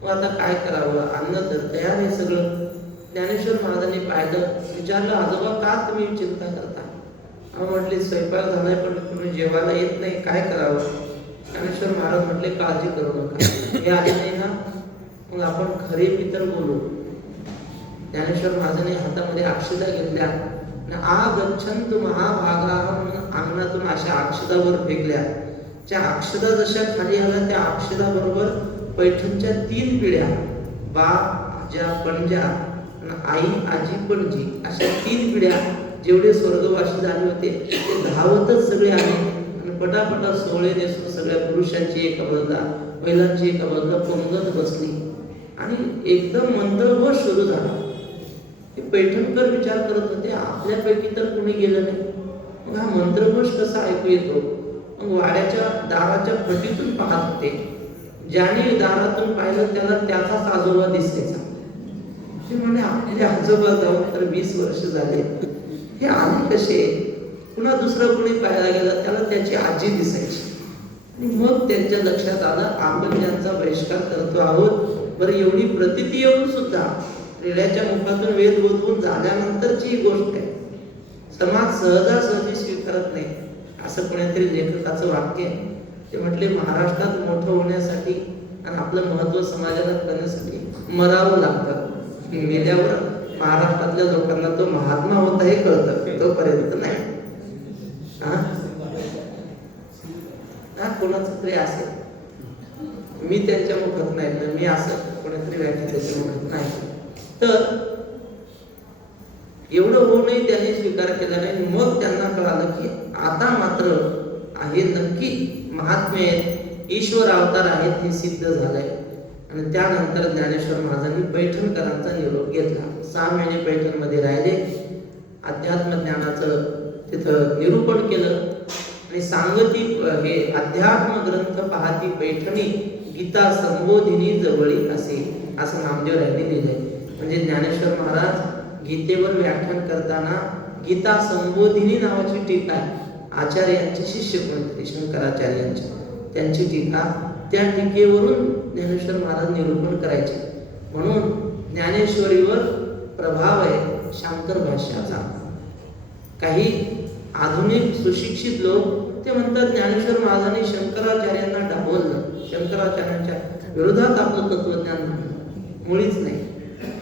मग आता काय करावं, अन्न तर तयार आहे सगळं. ज्ञानेश्वर महाराजांनी पाहिलं, विचारलं आजोबा का तुम्ही चिंता करता. म्हटले स्वयंपाक झालाय पण कुणी जेवायला येत नाही, काय करावं. ज्ञानेश्वर महाराज म्हटले काळजी करू नका, हे आले नाही ना मग आपण खरे पितर बोलू. ज्ञानेश्वर महाराजांनी हातामध्ये अक्षता घेतल्या. आ गच्छन्तु महाभागाः म्हणून अंगणातून अशा अक्षतावर फेकल्या. त्या अक्षता जशा खाली आल्या त्या अक्षता बरोबर पैठणच्या 3 पिढ्या, बाप आजा पणजा, आई आजी पणजी अशा 3 पिढ्या जेवढे स्वर्गवासी झाले होते ते धावतच सगळे आले आणि पटापटा सोहळे नेसून सगळ्या पुरुषांची एका बाजूला महिलांची एका बाजूला पंगत बसली आणि एकदम मंत्रघोष सुरू झाला. ते पैठणकर विचार करत होते आपल्यापैकी तर कोणी गेलं नाही, मग हा मंत्रघोष कसा ऐकू येतो. मग वाड्याच्या दाराच्या फटीतून पाहत होते. ज्याने दारातून पाहिलं त्याला त्याचाच आजोबा दिसायचा. ते म्हणे आपले आजोबा जाऊन तर 20 वर्ष झाले, हे आले कसे. पुन्हा दुसरं कोणी पाहायला गेला त्याला त्याची आजी दिसायची. आणि मग त्यांच्या लक्षात आलं आपण ज्यांचा बहिष्कार करतो आहोत, बरं एवढी प्रतीती येऊन सुद्धा रेड्याच्या मुखातून वेद बोधवून झाल्यानंतरची ही गोष्ट आहे. समाज सहजासहजी स्वीकारत नाही. असं कोणीतरी लेखकाचं वाक्य आहे. ते म्हटले महाराष्ट्रात मोठं होण्यासाठी आणि आपलं महत्व समाजाला करण्यासाठी मरावं लागतं. मेल्यावर महाराष्ट्रातल्या लोकांना तो महात्मा होता हे कळतं, तोपर्यंत नाही. कोणाचं तरी असेल, मी त्यांच्या मुखात नाही, मी असं कोणीतरी व्याख्या त्याची म्हणत नाही. तर एवढं होऊनही त्यांनी स्वीकार केला नाही. मग त्यांना कळालं की आता मात्र हे नक्की महात्मे आहेत, ईश्वर अवतार आहेत हे सिद्ध झालंय. आणि त्यानंतर ज्ञानेश्वर महाराजांनी पैठणकरांचा निरोप घेतला. 6 महिने पैठणमध्ये राहिले, अध्यात्म ज्ञानाचं तिथं निरूपण केलं. आणि सांगती हे अध्यात्म ग्रंथ पाहती पैठणी, गीता संबोधिनी जवळी असे, असं नामदेव यांनी लिहिलंय. म्हणजे ज्ञानेश्वर महाराज गीतेवर व्याख्यान करताना गीता संबोधिनी नावाची टीका आहे. आचार्यांचे शिष्य कोणतरी शंकराचार्यांचे, त्यांची टीका, त्या टीकेवरून ज्ञानेश्वर महाराज निरूपण करायचे. म्हणून ज्ञानेश्वरीवर प्रभाव आहे शांकर भाष्याचा. काही आधुनिक सुशिक्षित लोक ते म्हणतात ज्ञानेश्वर महाराजांनी शंकराचार्यांना डावललं, शंकराचार्यांच्या विरोधात आपलं तत्वज्ञान म्हणलं. मुळीच नाही.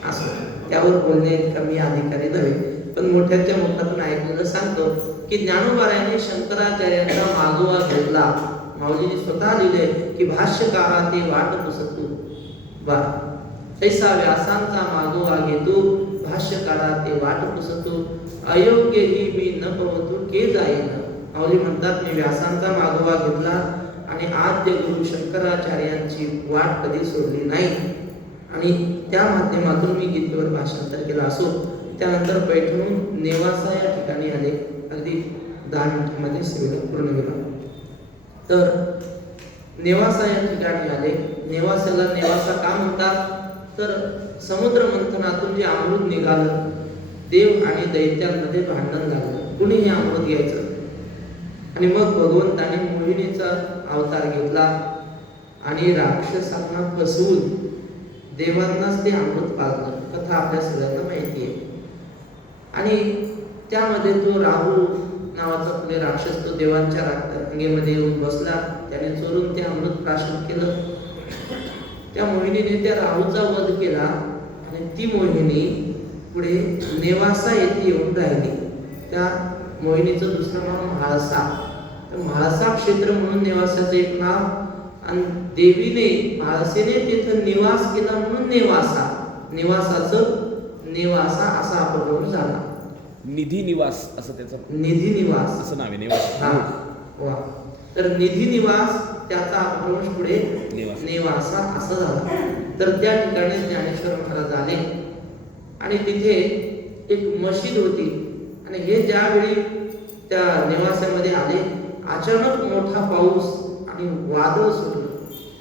असं त्यावर बोलणे इतका मी अधिकारी नव्हे, पण मोठ्याच्या मुखातून ऐकलेलं सांगतो की ज्ञानोबारायांनी शंकराचार्यांचा मागोवा घेतला. माऊलींनी स्वतः लिहिले की भाष्यकारा ते वाट पुसतू बा, तैसा व्यासांचा मागोवा घेतो, भाष्यकारा ते वाट पुसतू, अयोग्य ही मी न पवतू के जाईन. माऊली म्हणतात मी व्यासांचा मागोवा घेतला आणि आद्य गुरु शंकराचार्यांची वाट कधी सोडली नाही. आणि त्या माध्यमातून मी गीतेवर भाषांतर केलं. असो, त्यानंतर पैठणहून नेवासा या ठिकाणी आले. अगदी 10 मिनिटांमध्ये सेवेला पूर्ण केला. तर नेवासा या ठिकाणी आले. नेवासाला नेवासा का म्हणतात, तर समुद्र मंथनातून जे अमृत निघालं, देव आणि दैत्यांमध्ये भांडण झालं, कुणी हे अमृत घ्यायचं. आणि मग भगवंताने मोहिनीचा अवतार घेतला आणि राक्षसांना फसवून देवांनाच ते अमृत पाजलं. कथा आपल्या सगळ्यांना माहिती आहे. आणि त्यामध्ये तो राहू नावाचा पुढे राक्षस, तो देवांच्या रांगेमध्ये येऊन बसला. त्याने चोरून ते अमृत प्राशन केलं. त्या मोहिनीने त्या राहूचा वध केला आणि ती मोहिनी पुढे नेवासा येथे येऊन राहिली. त्या मोहिनीचं दुसरं नाव म्हाळसा. तर म्हाळसा क्षेत्र म्हणून नेवासाचं एक नाव. आणि देवीने म्हाळसेने तिथं निवास केला म्हणून नेवासा, निवासाचं नेवासा असा अपभ्रंश झाला. निधी निवास असं त्याचं, निधी निवास असं नाव आहे नेवासा. हा वा. तर निधी निवास त्याचा अपभ्रंश पुढे नेवासा असं झाला. तर त्या ठिकाणी ज्ञानेश्वर महाराज आले आणि तिथे एक मशीद होती. आणि हे ज्यावेळी त्या निवासामध्ये आले, अचानक मोठा पाऊस आणि वादळ सुटलं.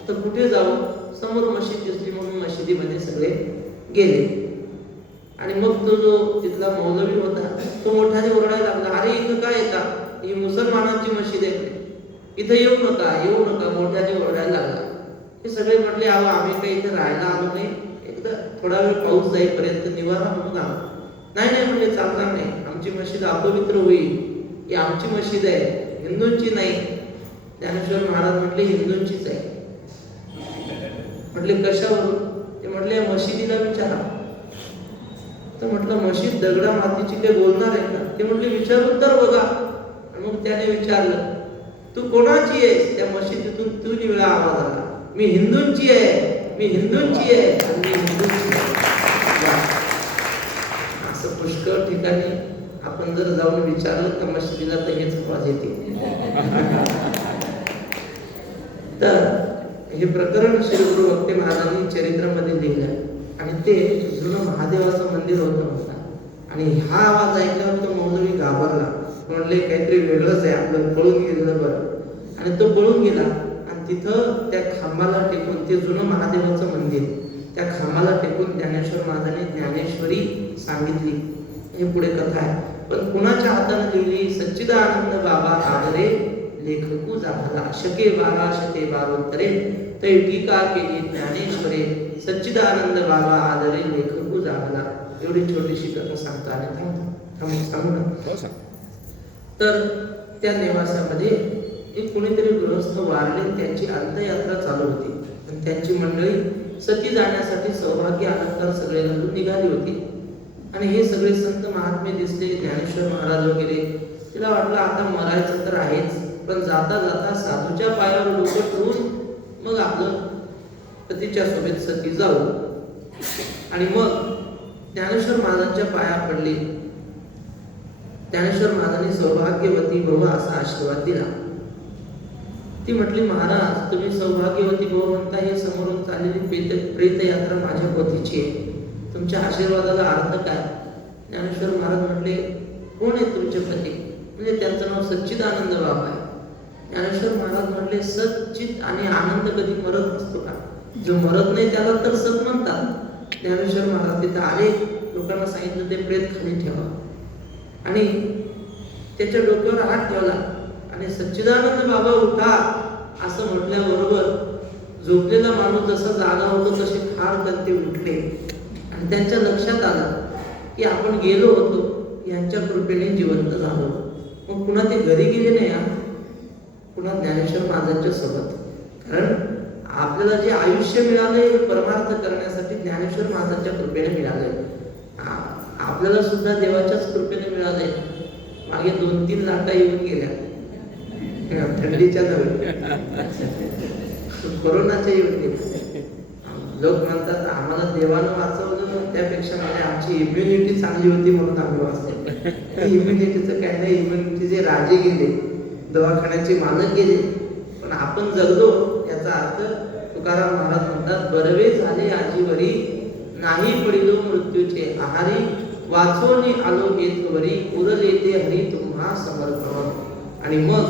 आता कुठे जाऊ, समोर मशीद दिसली म्हणून मशिदीमध्ये सगळे गेले. आणि मग तो जो तिथला मौलवी होता तो मोठ्याने ओरडायला लागला, अरे इथं काय येता, ही मुसलमानांची मशीद आहे, इथं येऊ नका, येऊ नका, मोठ्याने ओरडायला लागला. हे सगळे म्हटले, अहो आम्ही काही इथं राहायला आलो नाही, एकदा थोडा वेळ पाऊस जाईपर्यंत निवारा म्हणून आलो. नाही नाही म्हणजे चालणार नाही, आमची मशीद अपवित्र होईल, ही आमची मशीद आहे, हिंदूंची नाही. ज्ञानेश्वर महाराज म्हटले हिंदूंचीच आहे. म्हटले कशावरून, ते म्हटले मशिदीला विचारा. तर म्हटलं मशीद दगडा मातीची ते बोलणार आहे का, ते म्हटले विचारून तर बघा. मग त्याने विचारलं, तू कोणाची आहेस. त्या मशिदीतून 3 वेळा आवाज आला, मी हिंदूंची आहे, मी हिंदूंची आहे, आणि मी हिंदूंची आहे. असं पुष्कळ ठिकाणी आपण जर जाऊन विचारलं त्या मशिदीला तर हेच आवाज येते. तर हे प्रकरण श्री गुरु भक्ती महाराजांनी चरित्रामध्ये लिहिलं. आणि ते जुनं महादेवाचं मंदिर होतं म्हणतात. आणि हा आवाज ऐकल्यावर तो मौलवी घाबरला, म्हणले काहीतरी वेगळंच आहे, आपलं पळून गेलं बरं. आणि तो पळून गेला आणि तिथं त्या खांबाला टेकून, ते जुनं महादेवाचं मंदिर, त्या खांबाला टेकून ज्ञानेश्वर महाराजांनी ज्ञानेश्वरी सांगितली. हे पुढे कथा आहे. पण कुणाच्या हाताने लिहिली, सच्चिदानंद बाबा आदरे लेखकू झाला, शके 12 शके 12 तै टीका केली ज्ञानेश्वरे, सच्चिदानंद बाबा आदरे लेखकू झाला. एवढी छोटीशी कथा सांगता आणि सांगू. तर त्या निवासामध्ये एक कोणीतरी गृहस्थ वारले, त्यांची अंत्ययात्रा चालू होती. आणि त्यांची मंडळी सती जाण्यासाठी सौभाग्य अलंकार सगळे घालून निघाली होती. आणि हे सगळे संत महात्मे दिसले, ज्ञानेश्वर महाराज वगैरे. तिला वाटलं आता मरायचं तर आहेच, पण जाता जाता साधूच्या पायावर डोकं ठेवून मग आपलं पतीच्या सोबत सती जाऊ. आणि मग ज्ञानेश्वर महाराजांच्या पाया पडले. ज्ञानेश्वर महाराजांनी सौभाग्यवती भव असा आशीर्वाद दिला. ती म्हटली, महाराज तुम्ही सौभाग्यवती भव म्हणता, हे समोरून चाललेली प्रेत यात्रा माझ्या पतीची आहे, तुमच्या आशीर्वादाला अर्थ काय? ज्ञानेश्वर महाराज म्हटले, कोण आहे तुमचे पती? म्हणजे त्यांचं नाव सच्चिदानंद बाबा आहे. ज्ञानेश्वर महाराज म्हटले, सच्चित आणि आनंद कधी मरत नसतो का? जो मरत नाही त्याला तर सत म्हणतात. ज्ञानेश्वर महाराज तिथे आले, लोकांना सांगितलं ते प्रेत खाली ठेवा आणि त्याच्या डोक्यावर हात ठेवला आणि सच्चिदानंद बाबा उठा असं म्हटल्याबरोबर झोपलेला माणूस जसा जागा होतो तसे खार करते उठले. आणि त्यांच्या लक्षात आलं की आपण गेलो होतो, यांच्या कृपेने जिवंत झालो. मग पुन्हा ते घरी गेले नाही, पुन्हा ज्ञानेश्वर महाराजांच्या सोबत. कारण आपल्याला जे आयुष्य मिळालंय हे परमार्थ करण्यासाठी ज्ञानेश्वर महाराजांच्या कृपेने मिळालंय. आपल्याला सुद्धा देवाच्याच कृपेने मिळालंय. मागे 2-3 लाटा येऊन गेल्या, थंडीच्या नव्हे, कोरोनाच्या येऊन गेल्या. लोक म्हणतात आम्हाला देवानं वाचवलं, त्यापेक्षा म्हणजे आमची इम्युनिटी चांगली होती म्हणून आम्ही वाचलो. इम्युनिटीचं काय नाही, इम्युनिटीचे राजे गेले, दवाखान्याचे मालक गेले, पण आपण जगलो. याचा अर्थ तुकाराम महाराज म्हणतात, बरवे झाले आजीवरी, नाही पडिलो मृत्यूचे आहारी, वाचवणी आलो हेतवरी, उरले ते हरी तुम्हा समर्पण. आणि मग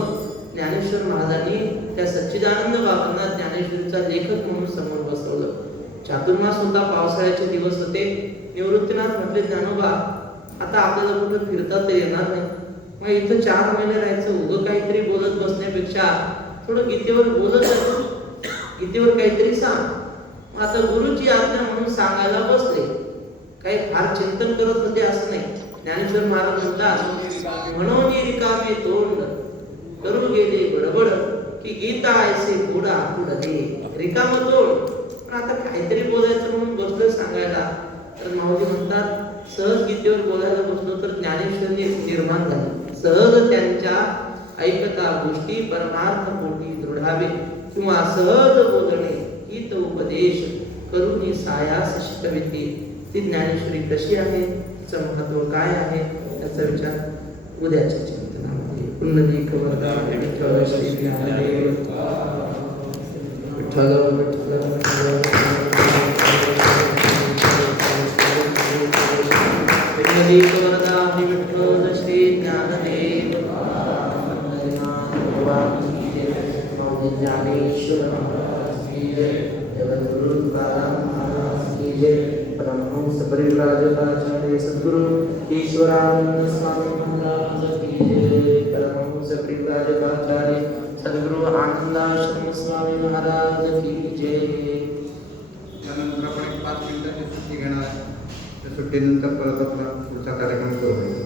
ज्ञानेश्वर महाराजांनी त्या सच्चिदानंद बाबांना ज्ञानेश्वरीचा लेखक म्हणून समोर बसवलं. चातुर्मास होता, पावसाळ्याचे दिवस होते. निवृत्तीनाथ म्हटले, ज्ञानोबा आता आपल्याला कुठं फिरता तर येणार नाही, मग इथं 4 महिने राहायचं, उगं काहीतरी बोलत बसण्यापेक्षा थोडं गीतेवर बोलत जातो, गीतेवर काहीतरी सांग. आता गुरुची आज्ञा म्हणून सांगायला बसले. काही फार चिंतन करत होते असं नाही. ज्ञानेश्वर महाराज म्हणतात, म्हणून रिकामे तोंड करू गेले बडबड, की गीता ऐसे पुढा पुढे रिकाम तोंड. पण आता काहीतरी बोलायचं म्हणून बसलो सांगायला. तर माऊली म्हणतात, सहज गीतेवर बोलायला बसलो तर ज्ञानेश्वरी निर्माण झाली. सहज त्यांच्या ऐकता गोष्टी परमार्थ पोटी दृढावे, किंवा सहज बोलणे हित उपदेश करून सायास शिकविते. ती ज्ञानेश्वरी कशी आहे, तिचं महत्व काय आहे, याचा विचार उद्याच्या चिंतनामध्ये. पुंडलिक वरदा विठ्ठल श्री ज्ञानदेव विठ्ठल विठ्ठल पुंडलिक वरदा विठ्ठल श्री ज्ञानदेव ज्ञानेश्वर महाराज की जय, जगद्गुरु तुकाराम महाराज की जय, परमहंस परिव्राजकाचार्य सद्गुरु ईश्वरानंद स्वामी महाराज की जय, परमहंस परिव्राजकाचार्य सद्गुरु आनंदाश्रम स्वामी महाराज की जय. त्यानंतर आपण 5 मिनिटाची सुट्टी घेणार आहे. त्या सुट्टीनंतर परत आपला पुढचा कार्यक्रम करू.